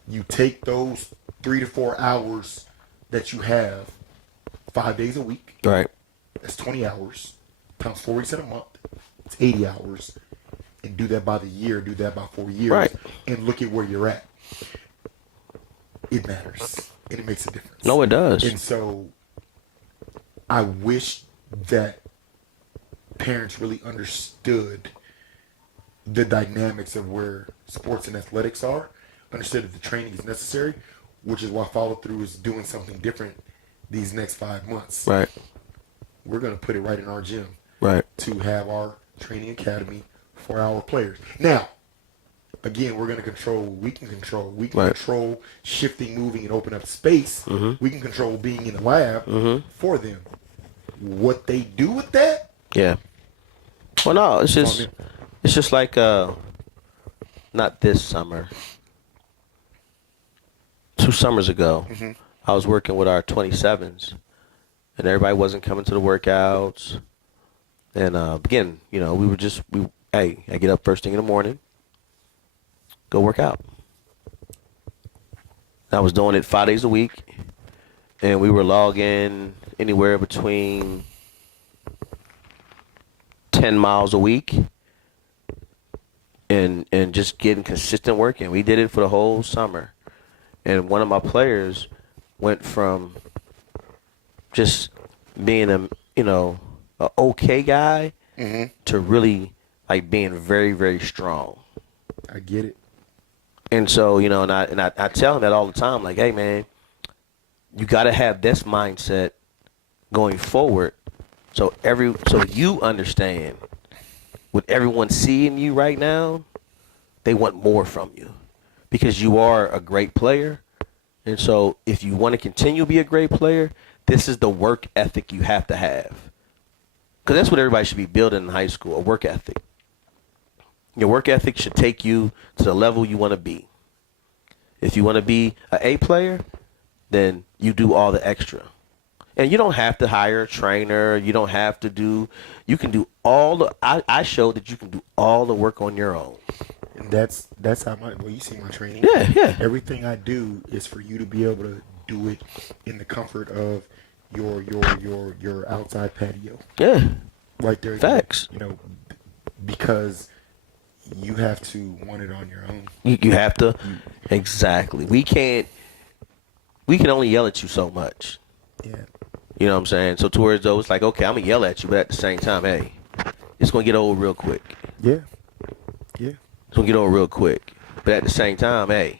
You take those 3 to 4 hours that you have 5 days a week. Right. That's 20 hours. Times 4 weeks in a month. It's 80 hours. And do that by the year. Do that by 4 years. Right. And look at where you're at. It matters. And it makes a difference. No, it does. And so I wish that parents really understood the dynamics of where sports and athletics are, understood that the training is necessary, which is why follow through is doing something different these next 5 months. Right. We're going to put it right in our gym Right. to have our training academy for our players. Now, again, we're going to control what we can control. We can Right. control shifting, moving, and open up space. Mm-hmm. We can control being in the lab Mm-hmm. for them. What they do with that? Yeah. Well, no, it's on just them. it's just like not this summer. 2 summers ago, Mm-hmm. I was working with our 27s, and everybody wasn't coming to the workouts. And again, I get up first thing in the morning, go work out. I was doing it 5 days a week, and we were logging anywhere between 10 miles a week and just getting consistent work. And we did it for the whole summer. And one of my players went from just being a okay guy Mm-hmm. to really like being very, very strong. I get it. And so, and I tell him that all the time, like, hey man, you gotta have this mindset going forward. So you understand with everyone seeing you right now, they want more from you because you are a great player. And so if you want to continue to be a great player, this is the work ethic you have to have. Because that's what everybody should be building in high school, a work ethic. Your work ethic should take you to the level you want to be. If you want to be an A player, then you do all the extra. And you don't have to hire a trainer. You don't have to you can do all the, I showed that you can do all the work on your own. And that's how you see my training. Yeah, yeah. Everything I do is for you to be able to do it in the comfort of your outside patio. Yeah. Right there. Facts. Because you have to want it on your own. You have to. Exactly. We can only yell at you so much. Yeah. You know what I'm saying? So towards those, it's like, okay, I'm going to yell at you, but at the same time, hey, it's going to get old real quick. Yeah. Yeah. It's going to get old real quick. But at the same time, hey,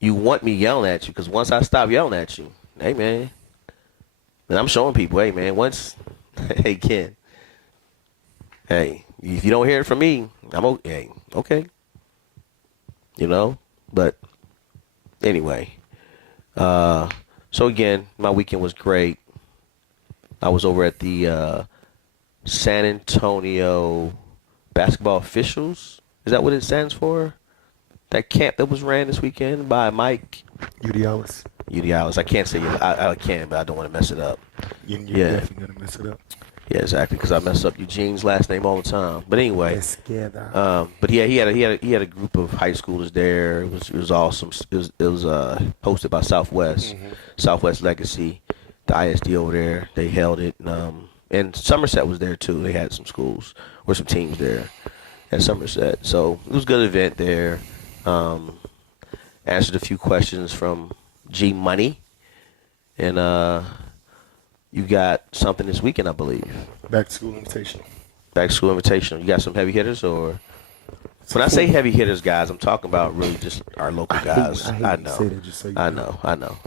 you want me yelling at you because once I stop yelling at you, hey, man, and I'm showing people, hey, man, hey, Ken, hey, if you don't hear it from me, I'm okay. Okay. But anyway, so So again, my weekend was great. I was over at the San Antonio Basketball Officials. Is that what it stands for? That camp that was ran this weekend by Mike. UD Alice. UD Alice. I can't say it. I can, but I don't want to mess it up. You're Yeah. definitely going to mess it up. Yeah, exactly. Because I mess up Eugene's last name all the time. But anyway, but yeah, he had a group of high schoolers there. It was awesome. It was hosted by Southwest, Southwest Legacy, the ISD over there. They held it, and Somerset was there too. They had some schools or some teams there at Somerset. So it was a good event there. Answered a few questions from G Money, and you got something this weekend, I believe. Back to school invitational. Back to school invitational. You got some heavy hitters, or when I say heavy hitters, guys, I'm talking about really just our local guys. I know. I know.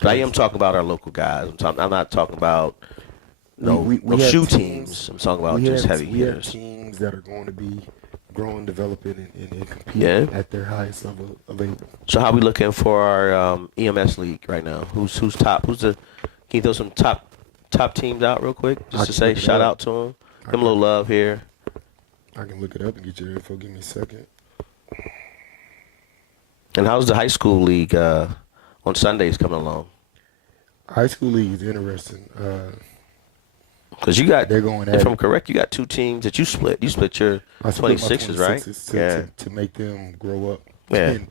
But I am talking about our local guys. I'm not talking about no shoe teams. I'm talking about just heavy hitters. We have teams that are going to be growing, developing, and competing at their highest level available. So how we looking for our EMS league right now? Who's top? Can you throw some top teams out real quick, just to say shout out to them? Give them a little love here. I can look it up and get your info. Give me a second. And how's the high school league on Sundays coming along? High school league is interesting. Because you got, they're going if I'm correct, you got two teams that you split. You split your 26s, right? To make them grow up. Yeah. And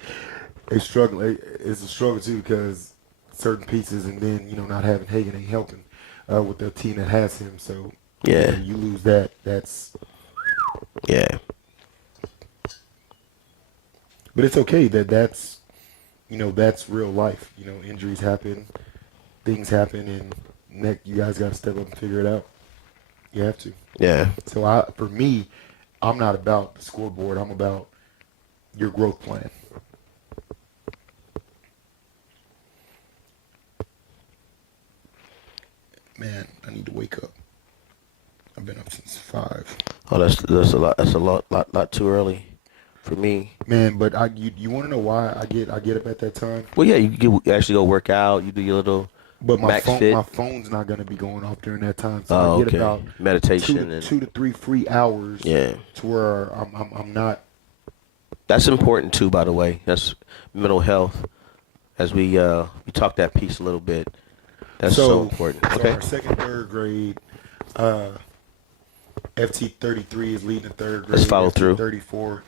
they struggle. It's a struggle too because certain pieces, and then not having Hagan ain't helping with the team that has him. So yeah, you lose that. That's But it's okay that's real life. Injuries happen, things happen, and you guys got to step up and figure it out. You have to. Yeah. So for me, I'm not about the scoreboard. I'm about your growth plan. Man, I need to wake up. I've been up since 5. Oh, that's a lot. That's a lot too early for me. Man, but you want to know why I get up at that time? Well, yeah, you actually go work out. You do your little. But my my phone's not going to be going off during that time. So I get about meditation 2 to 3 free hours. Yeah. To where I'm not. That's important too, by the way. That's mental health. As we talked that piece a little bit. That's so important. So okay. Our second, third grade, FT 33 is leading the third grade. Let's follow through. 34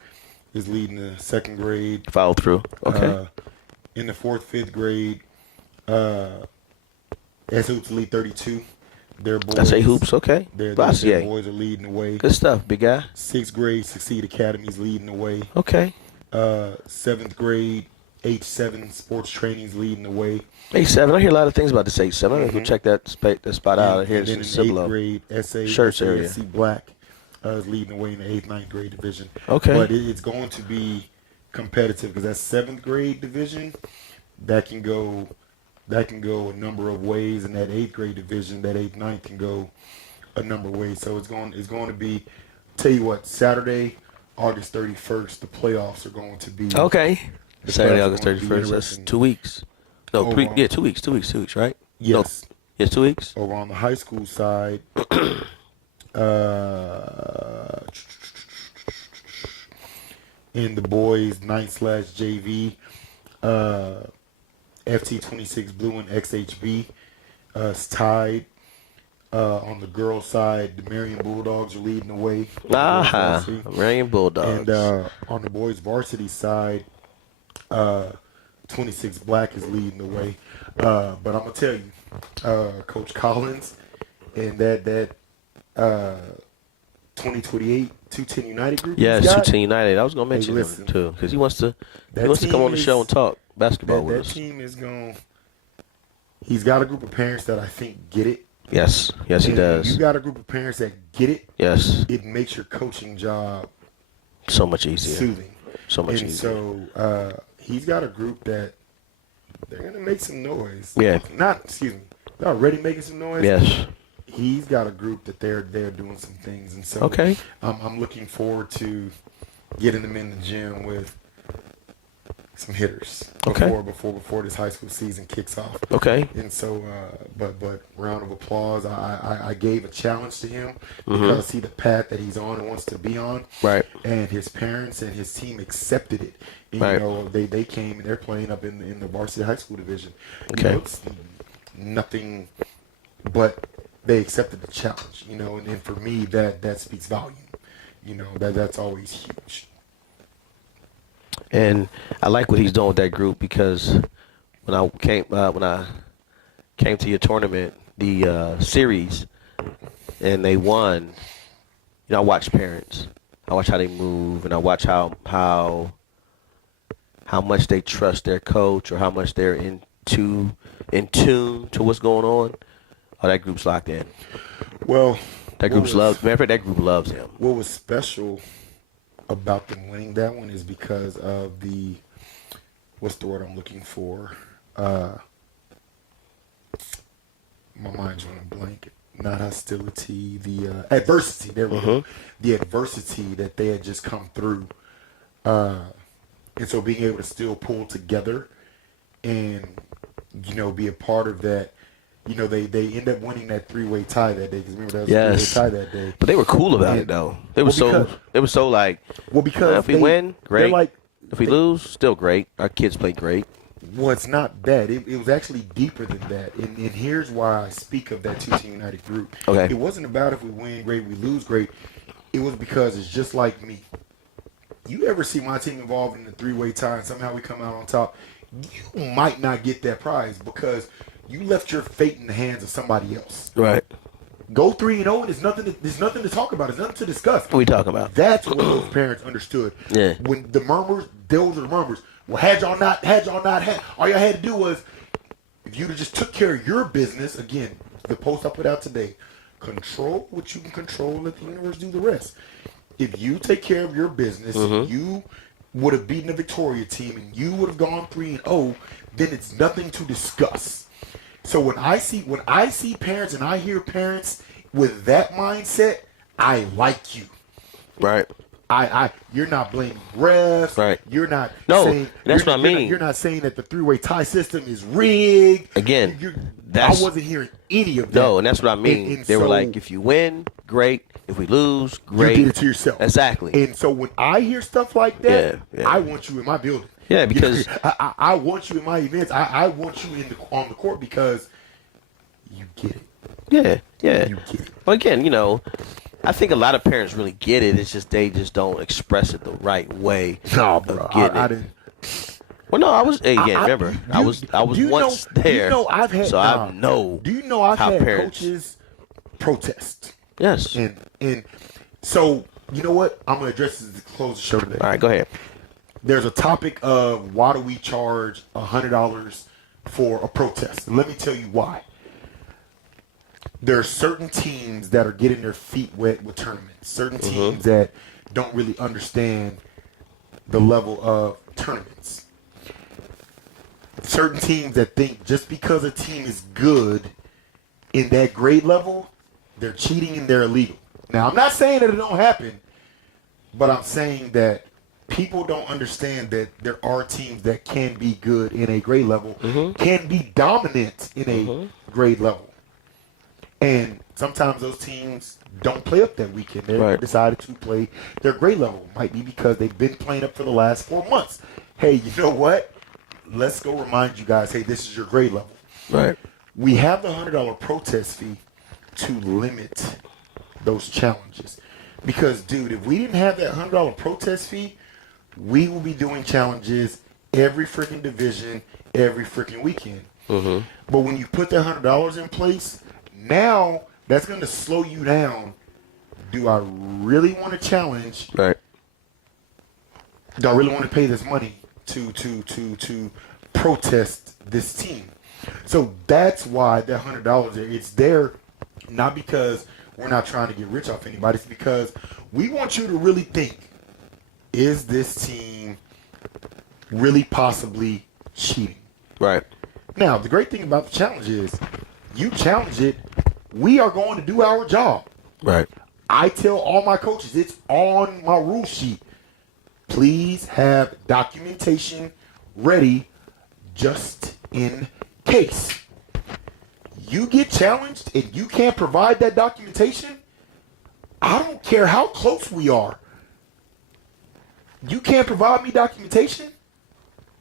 is leading the second grade. Follow through. Okay. In the 4th, 5th grade, S Hoops lead 32. Their boys. I say hoops. Okay. Their boys are leading the way. Good stuff, big guy. 6th grade, Succeed Academy's leading the way. Okay. 7th grade, H7 Sports Training's leading the way. H7. I hear a lot of things about this H7. I'm gonna go check that spot out here. And then in 8th grade, Shirts area. SASC Black is leading the way in the 8th, 9th grade division. Okay. But it's going to be competitive because that 7th grade division, that can go a number of ways, and that 8th grade division, that 8th, 9th can go a number of ways. So it's going to be. Tell you what, Saturday, August 31st, the playoffs are going to be. Okay. Saturday, August 31st. That's 2 weeks. No, 3. Yeah, 2 weeks. 2 weeks. 2 weeks, right? Yes. No, yes, 2 weeks. Over on the high school side, in the boys 9/JV, FT26 Blue and XHB is tied. On the girls' side, the Marion Bulldogs are leading the way. Marion Bulldogs. And on the boys' varsity side, 26 Black is leading the way. But I'm gonna tell you, Coach Collins and that 2028 210 United group. Yeah, 210 United. I was gonna mention him too because he wants to come on the show and talk basketball with us. That team is going. He's got a group of parents that I think get it. Yes, he does. You got a group of parents that get it. Yes. It makes your coaching job so much easier. Soothing. So much easier. So he's got a group that they're gonna make some noise. Yeah. They're already making some noise. Yes. He's got a group that they're doing some things, and so I'm looking forward to getting them in the gym with some hitters Okay. before this high school season kicks off. Okay. And so, but round of applause. I gave a challenge to him Mm-hmm. because I see the path that he's on and wants to be on. Right. And his parents and his team accepted it. And, Right. you know, they came and they're playing up in the varsity high school division. You Okay. know, it's nothing, but they accepted the challenge. You know, and for me that speaks volume. You know, that's always huge. And I like what he's doing with that group because when I came to your tournament, the series, and they won, you know, I watch parents. I watch how they move, and I watch how much they trust their coach or how much they're in tune to what's going on. Oh, that group's locked in. Well, That group's loves. Matter of fact, that group loves him. What was special about them winning that one is because of what's the word I'm looking for? My mind's running blank. Not hostility, the adversity. There we go. The adversity that they had just come through. And so being able to still pull together and, you know, be a part of that. You know, they end up winning that three-way tie that day. Because remember, that was a three-way tie that day. But they were cool about it, though. They were so like, because if we win, great. Like, if we lose, still great. Our kids play great. Well, it's not that. It was actually deeper than that. And here's why I speak of that two-team United group. Okay. It wasn't about if we win great, we lose great. It was because it's just like me. You ever see my team involved in the three-way tie and somehow we come out on top, you might not get that prize because you left your fate in the hands of somebody else. Right. Go 3-0 and there's nothing to talk about. There's nothing to discuss. What are we talking about? That's what those parents understood. Yeah. When the murmurs, those are the murmurs. Well, had y'all not, all y'all had to do was, if you'd have just took care of your business, again, the post I put out today, control what you can control, let the universe do the rest. If you take care of your business, you would have beaten the Victoria team and you would have gone 3-0, then it's nothing to discuss. So when I see parents and I hear parents with that mindset, I like you. Right. You're not blaming refs. Right. You're not saying that's what I mean. You're not saying that the three-way tie system is rigged. Again, I wasn't hearing any of that. No, and that's what I mean. And they were so, like, if you win, great. If we lose, great. You did it to yourself. Exactly. And so when I hear stuff like that, I want you in my building. Yeah, because I want you in my events. I want you on the court because you get it. Yeah. You get it. Well, again, you know, I think a lot of parents really get it. It's just they just don't express it the right way. No, bro. I didn't. Well, no, I was remember, I was once there. I've had. So I know. Do you know I've had parents, coaches protest? Yes. And so you know what? I'm gonna address this to close the show today. All right, go ahead. There's a topic of why do we charge $100 for a protest? And let me tell you why. There are certain teams that are getting their feet wet with tournaments. Certain teams that don't really understand the level of tournaments. Certain teams that think just because a team is good in that grade level, they're cheating and they're illegal. Now, I'm not saying that it don't happen, but I'm saying that people don't understand that there are teams that can be good in a grade level, can be dominant in a grade level. And sometimes those teams don't play up that weekend. They decided to play their grade level. Might be because they've been playing up for the last 4 months. Hey, you know what? Let's go remind you guys, hey, this is your grade level. Right. We have the $100 protest fee to limit those challenges. Because, dude, if we didn't have that $100 protest fee, we will be doing challenges every freaking division, every freaking weekend. But when you put that $100 in place, now that's going to slow you down. Do I really want to challenge? Right. Do I really want to pay this money to protest this team? So that's why that $100 there. It's there not because we're not trying to get rich off anybody. It's because we want you to really think, is this team really possibly cheating? Right. Now, the great thing about the challenge is you challenge it, we are going to do our job. Right. I tell all my coaches, it's on my rule sheet. Please have documentation ready just in case. You get challenged and you can't provide that documentation, I don't care how close we are. You can't provide me documentation?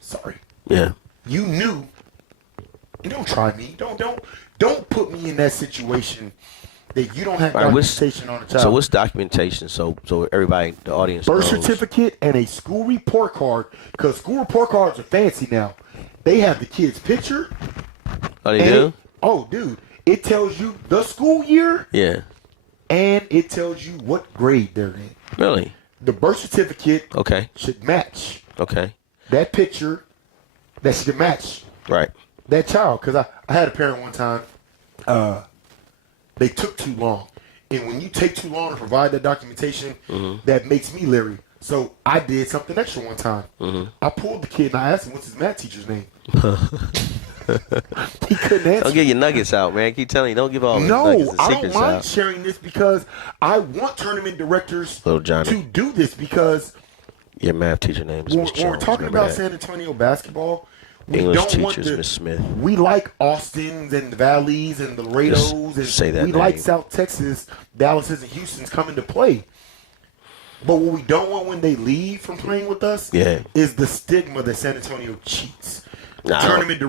Sorry. Yeah. You knew. And don't try me. Don't put me in that situation that you don't have documentation on the child. So what's documentation? So everybody, the audience Birth knows. certificate and a school report card, because school report cards are fancy now. They have the kid's picture. Oh, they do? Oh, dude. It tells you the school year. Yeah. And it tells you what grade they're in. Really? The birth certificate Okay. should match Okay. that picture. That should match Right. that child. Because I had a parent one time. They took too long. And when you take too long to provide that documentation, that makes me leery. So I did something extra one time. I pulled the kid and I asked him, what's his math teacher's name? He couldn't answer. Don't get your nuggets out, man. Keep telling you, don't give all the No, nuggets and I don't secrets mind out. sharing this because I want tournament directors Little Johnny. to do this because Your math teacher name is Miss when we're Jones. talking Remember about that? San Antonio basketball, we English don't want teachers, to. Miss Smith. We like Austins and the Valleys and the Laredos, and Just say that we like name. South Texas, Dallases, and Houston's coming to play. But what we don't want when they leave from playing with us is the stigma that San Antonio cheats. No. Tournament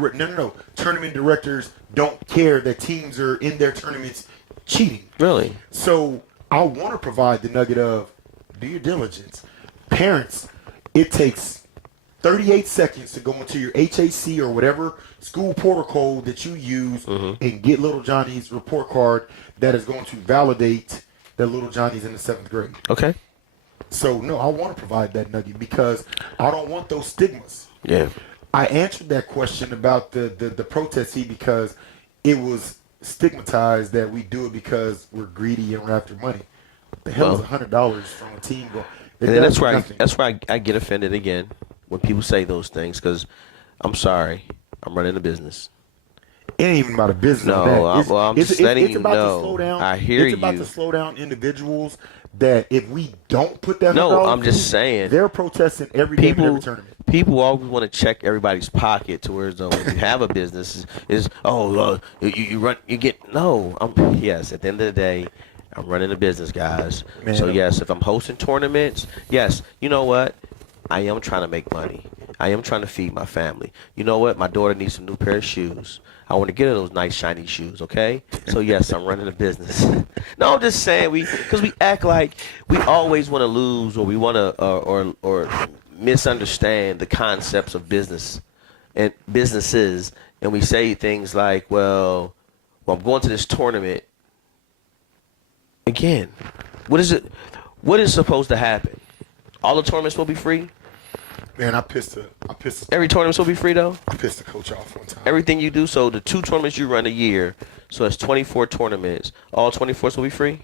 directors don't care that teams are in their tournaments cheating. Really? So I want to provide the nugget of do your diligence. Parents, it takes 38 seconds to go into your HAC or whatever school portal code that you use and get little Johnny's report card that is going to validate that little Johnny's in the 7th grade. Okay. So, no, I want to provide that nugget because I don't want those stigmas. Yeah. I answered that question about the protest fee because it was stigmatized that we do it because we're greedy and we're after money. What the hell is $100 from a team? And then that's where I get offended again when people say those things because I'm sorry, I'm running a business. It ain't even about a business. No, I'm just letting you about know. To slow down. I hear It's about you. to slow down individuals that if we don't put that No, $100 I'm just fee, saying. they're protesting every game in every tournament. People always want to check everybody's pocket to where though when you have a business you run you get no. Yes, at the end of the day, I'm running a business, guys. Man, so yes, if I'm hosting tournaments, yes, you know what? I am trying to make money. I am trying to feed my family. You know what? My daughter needs a new pair of shoes. I want to get her those nice shiny shoes, okay? So yes, I'm running a business. No, I'm just saying because we act like we always want to lose or we want to or misunderstand the concepts of business and businesses, and we say things like, well, I'm going to this tournament. Again, what is it? What is supposed to happen? All the tournaments will be free. Man, I pissed Every tournament will be free though. I pissed the coach off one time. Everything you do, so the 2 tournaments you run a year, so that's 24 tournaments. All 24 will be free.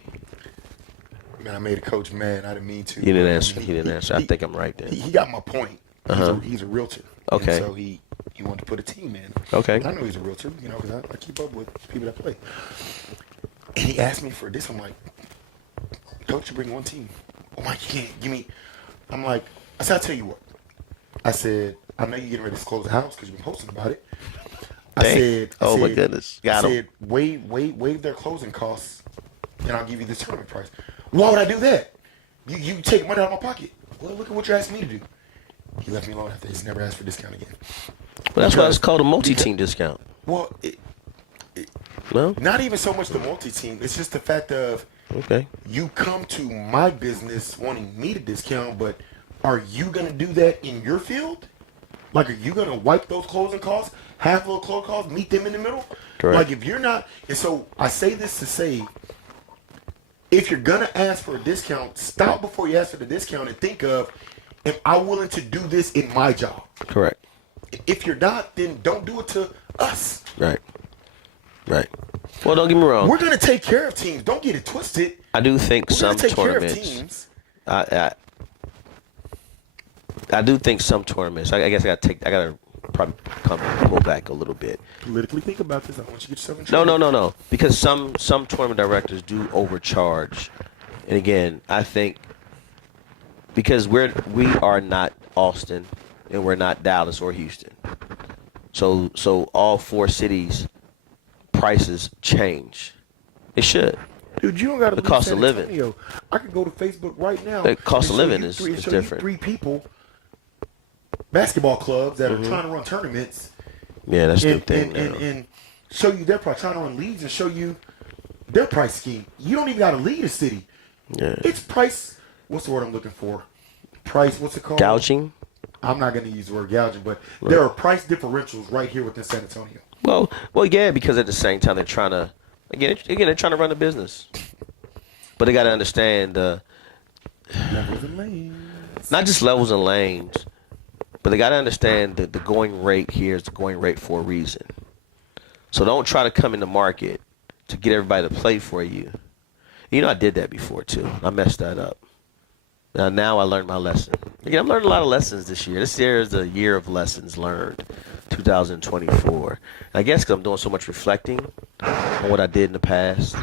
Man, I made a coach mad. I didn't mean to. You didn't answer. He didn't answer. I think I'm right then. He got my point. He's a realtor. Okay. And so he wanted to put a team in. Okay. And I know he's a realtor, because I keep up with people that play. And he asked me for this. I'm like, Coach, you bring one team. Oh my, you can't give me. I'm like, I said, I'll tell you what. I said, I know you're getting ready to close the house because you've been posting about it. I Oh said, my goodness. I said, waive their closing costs, and I'll give you this tournament price. Why would I do that? You take money out of my pocket. Well, look at what you're asking me to do. He left me alone after. He's never asked for a discount again. Well, that's why it's called a multi-team discount. Well, No? not even so much the multi-team. It's just the fact of Okay. you come to my business wanting me to discount, but are you going to do that in your field? Like, are you going to wipe those closing costs, half of those closing costs, meet them in the middle? Correct. Like, if you're not, and so I say this to say, if you're going to ask for a discount, stop before you ask for the discount and think of, am I willing to do this in my job? Correct. If you're not, then don't do it to us. Right. Right. Well, don't get me wrong. We're going to take care of teams. Don't get it twisted. I do think We're some going to take care of tournaments. teams. I do think some tournaments. I guess I gotta probably pull back a little bit. Politically think about this. I want you to get yourself in trouble. No. Because some tournament directors do overcharge, and again, I think because we are not Austin, and we're not Dallas or Houston. So all 4 cities prices change. It should. Dude, you don't got to The leave cost San of living. Antonio. I could go to Facebook right now. The cost and of show living you is show different. You 3 people, basketball clubs that are trying to run tournaments. Yeah, that's the and, thing and, now. and show you their price, trying to run leads and show you their price scheme. You don't even got to lead a city. Yeah. It's price. What's the word I'm looking for? Price. What's it called? Gouging? I'm not going to use the word gouging, but there are price differentials right here within San Antonio. Well, yeah, because at the same time they're trying to they're trying to run a business, but they got to understand Levels and lanes. not just levels and lanes, but they got to understand that the going rate here is the going rate for a reason. So don't try to come in the market to get everybody to play for you. You know, I did that before too. I messed that up. Now I learned my lesson. Again, I've learned a lot of lessons this year. This year is the year of lessons learned, 2024. I guess because I'm doing so much reflecting on what I did in the past,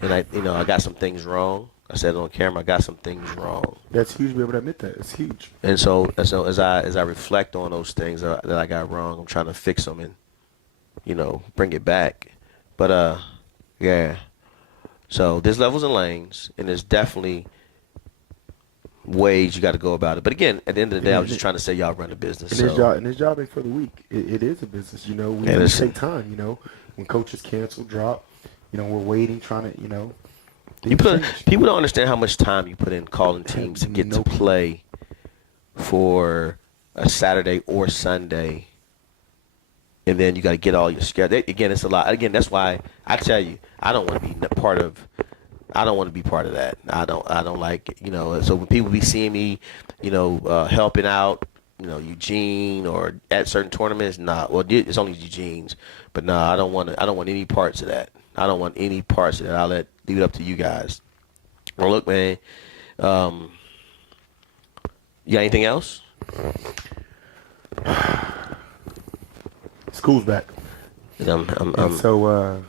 and I got some things wrong. I said it on camera. I got some things wrong. That's huge to be able to admit that. It's huge. And so as I reflect on those things that I got wrong, I'm trying to fix them and bring it back. But yeah. So there's levels and lanes, and there's definitely ways you got to go about it. But again, at the end of the day, I was just trying to say y'all run a business. And this job ain't for the weak. It is a business. We take time. When coaches cancel, drop. We're waiting, trying to. People don't understand how much time you put in calling teams to get to play for a Saturday or Sunday, and then you got to get all your schedule. Again, it's a lot. Again, that's why I tell you, I don't want to be part of that. I don't like it. So when people be seeing me, helping out, Eugene or at certain tournaments, it's only Eugene's, but I don't want any parts of that. I don't want any parts of that. I'll leave it up to you guys. Well, look, man. You got anything else? School's back. And I'm so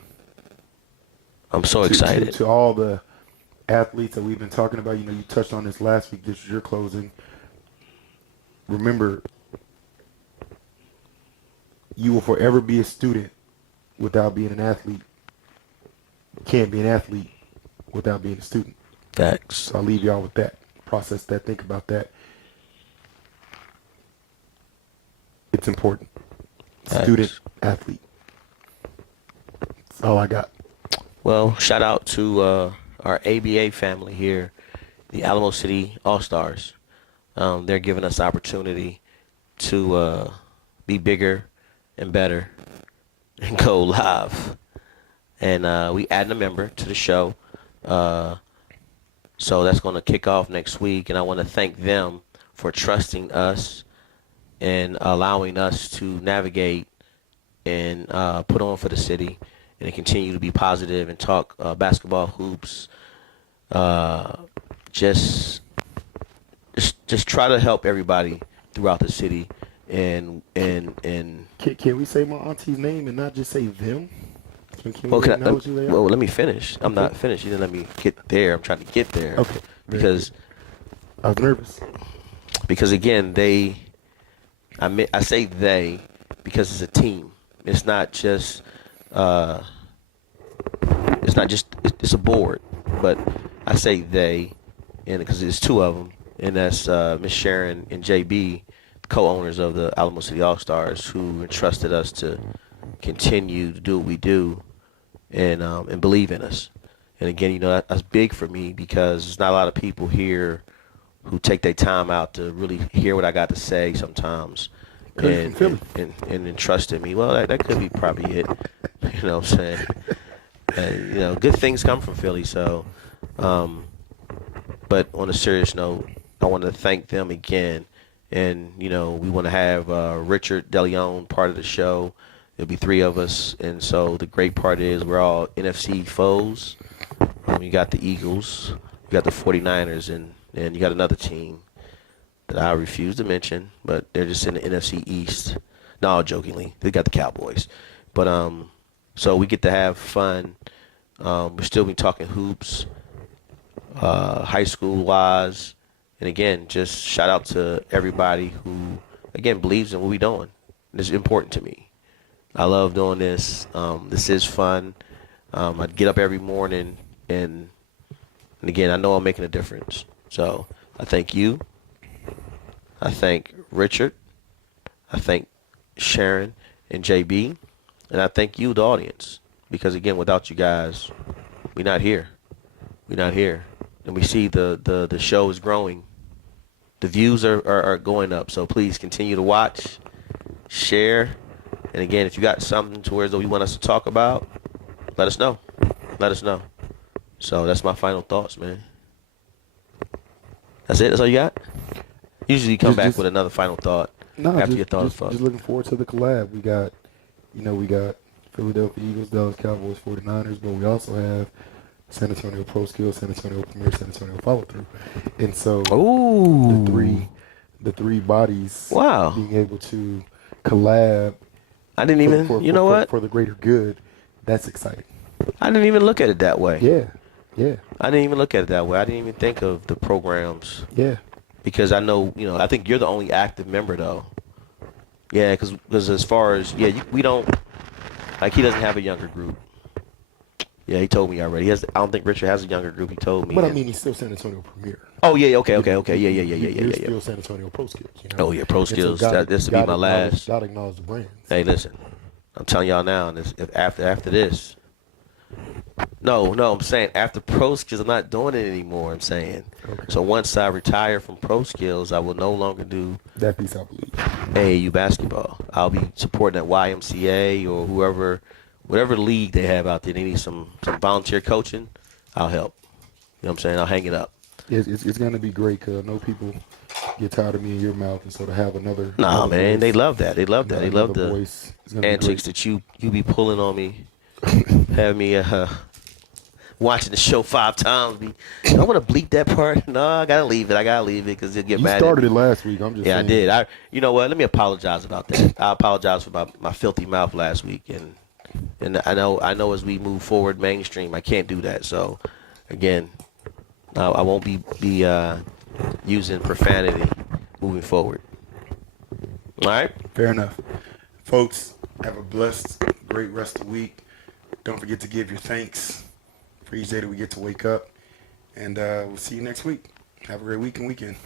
to, excited. To all the athletes that we've been talking about, you touched on this last week. This was your closing. Remember, you will forever be a student without being an athlete. Can't be an athlete without being a student. Facts. So I'll leave y'all with that. Process that. Think about that. It's important. Facts. Student, athlete. That's all I got. Well, shout out to our ABA family here, the Alamo City Allstars. They're giving us opportunity to be bigger and better and go live. And we added a member to the show. So that's going to kick off next week. And I want to thank them for trusting us and allowing us to navigate and put on for the city and continue to be positive and talk basketball, hoops, just try to help everybody throughout the city. And Can we say my auntie's name and not just say them? Well, let me finish. I'm not finished. You didn't let me get there. I'm trying to get there. Okay. Because I was nervous. Because again, I say they because it's a team. It's not just it's a board, but I say they, and because there's 2 of them, and that's Miss Sharon and JB, co-owners of the Alamo City All-Stars, who entrusted us to continue to do what we do and believe in us. And again, that's big for me because there's not a lot of people here who take their time out to really hear what I got to say sometimes and entrust in me. Well, that could be probably it. You know what I'm saying? And, good things come from Philly. So, but on a serious note, I want to thank them again. And, we want to have Richard DeLeon part of the show. There'll be 3 of us. And so the great part is we're all NFC foes. You got the Eagles, you got the 49ers, and you got another team that I refuse to mention, but they're just in the NFC East. No, jokingly, they got the Cowboys. But so we get to have fun. We're still be talking hoops, high school wise, and again, just shout out to everybody who again, believes in what we're doing. It's important to me. I love doing this. This is fun. I get up every morning, and again, I know I'm making a difference. So I thank you. I thank Richard. I thank Sharon and JB. And I thank you, the audience. Because, again, without you guys, we're not here. We're not here. And we see the show is growing. The views are going up. So please continue to watch, share. And, again, if you got something to where you want us to talk about, let us know. Let us know. So that's my final thoughts, man. That's it? That's all you got? Usually you come back with another final thought after your thoughts. Just looking forward to the collab. We got Philadelphia Eagles, Dallas Cowboys, 49ers, but we also have San Antonio Pro Skills, San Antonio Premier, San Antonio Follow Through. And so the three bodies being able to collab. I didn't even, for the greater good, that's exciting. I didn't even look at it that way. Yeah. I didn't even look at it that way. I didn't even think of the programs. Yeah. Because I know, I think you're the only active member, though. Yeah, because as far as, we don't, like, he doesn't have a younger group. Yeah, he told me already. I don't think Richard has a younger group. He told me. But, I mean, he's still San Antonio Premier. Oh, yeah, okay. Yeah. You're still San Antonio Pro Skills. Oh, yeah, Pro Skills. So This will be my last. Gotta acknowledge the brands. Hey, listen. I'm telling y'all now, and after this. No, I'm saying after Pro Skills, I'm not doing it anymore, I'm saying. Okay. So once I retire from Pro Skills, I will no longer do that piece, I believe. AAU basketball. I'll be supporting that YMCA or whatever league they have out there. They need some volunteer coaching. I'll help. You know what I'm saying? I'll hang it up. It's going to be great because I know people get tired of me in your mouth, and so to have another. Nah, another man, voice, they love that. They love that. They love the voice, antics that you be pulling on me. Have me watching the show 5 times. I want to bleep that part. No, I gotta leave it because they'll get mad. You started it last week. I'm just saying. I did. You know what? Let me apologize about that. I apologize for my filthy mouth last week, and I know as we move forward mainstream, I can't do that. So, again, I won't be using profanity moving forward. All right. Fair enough, folks. Have a blessed, great rest of the week. Don't forget to give your thanks for each day that we get to wake up. And we'll see you next week. Have a great week and weekend.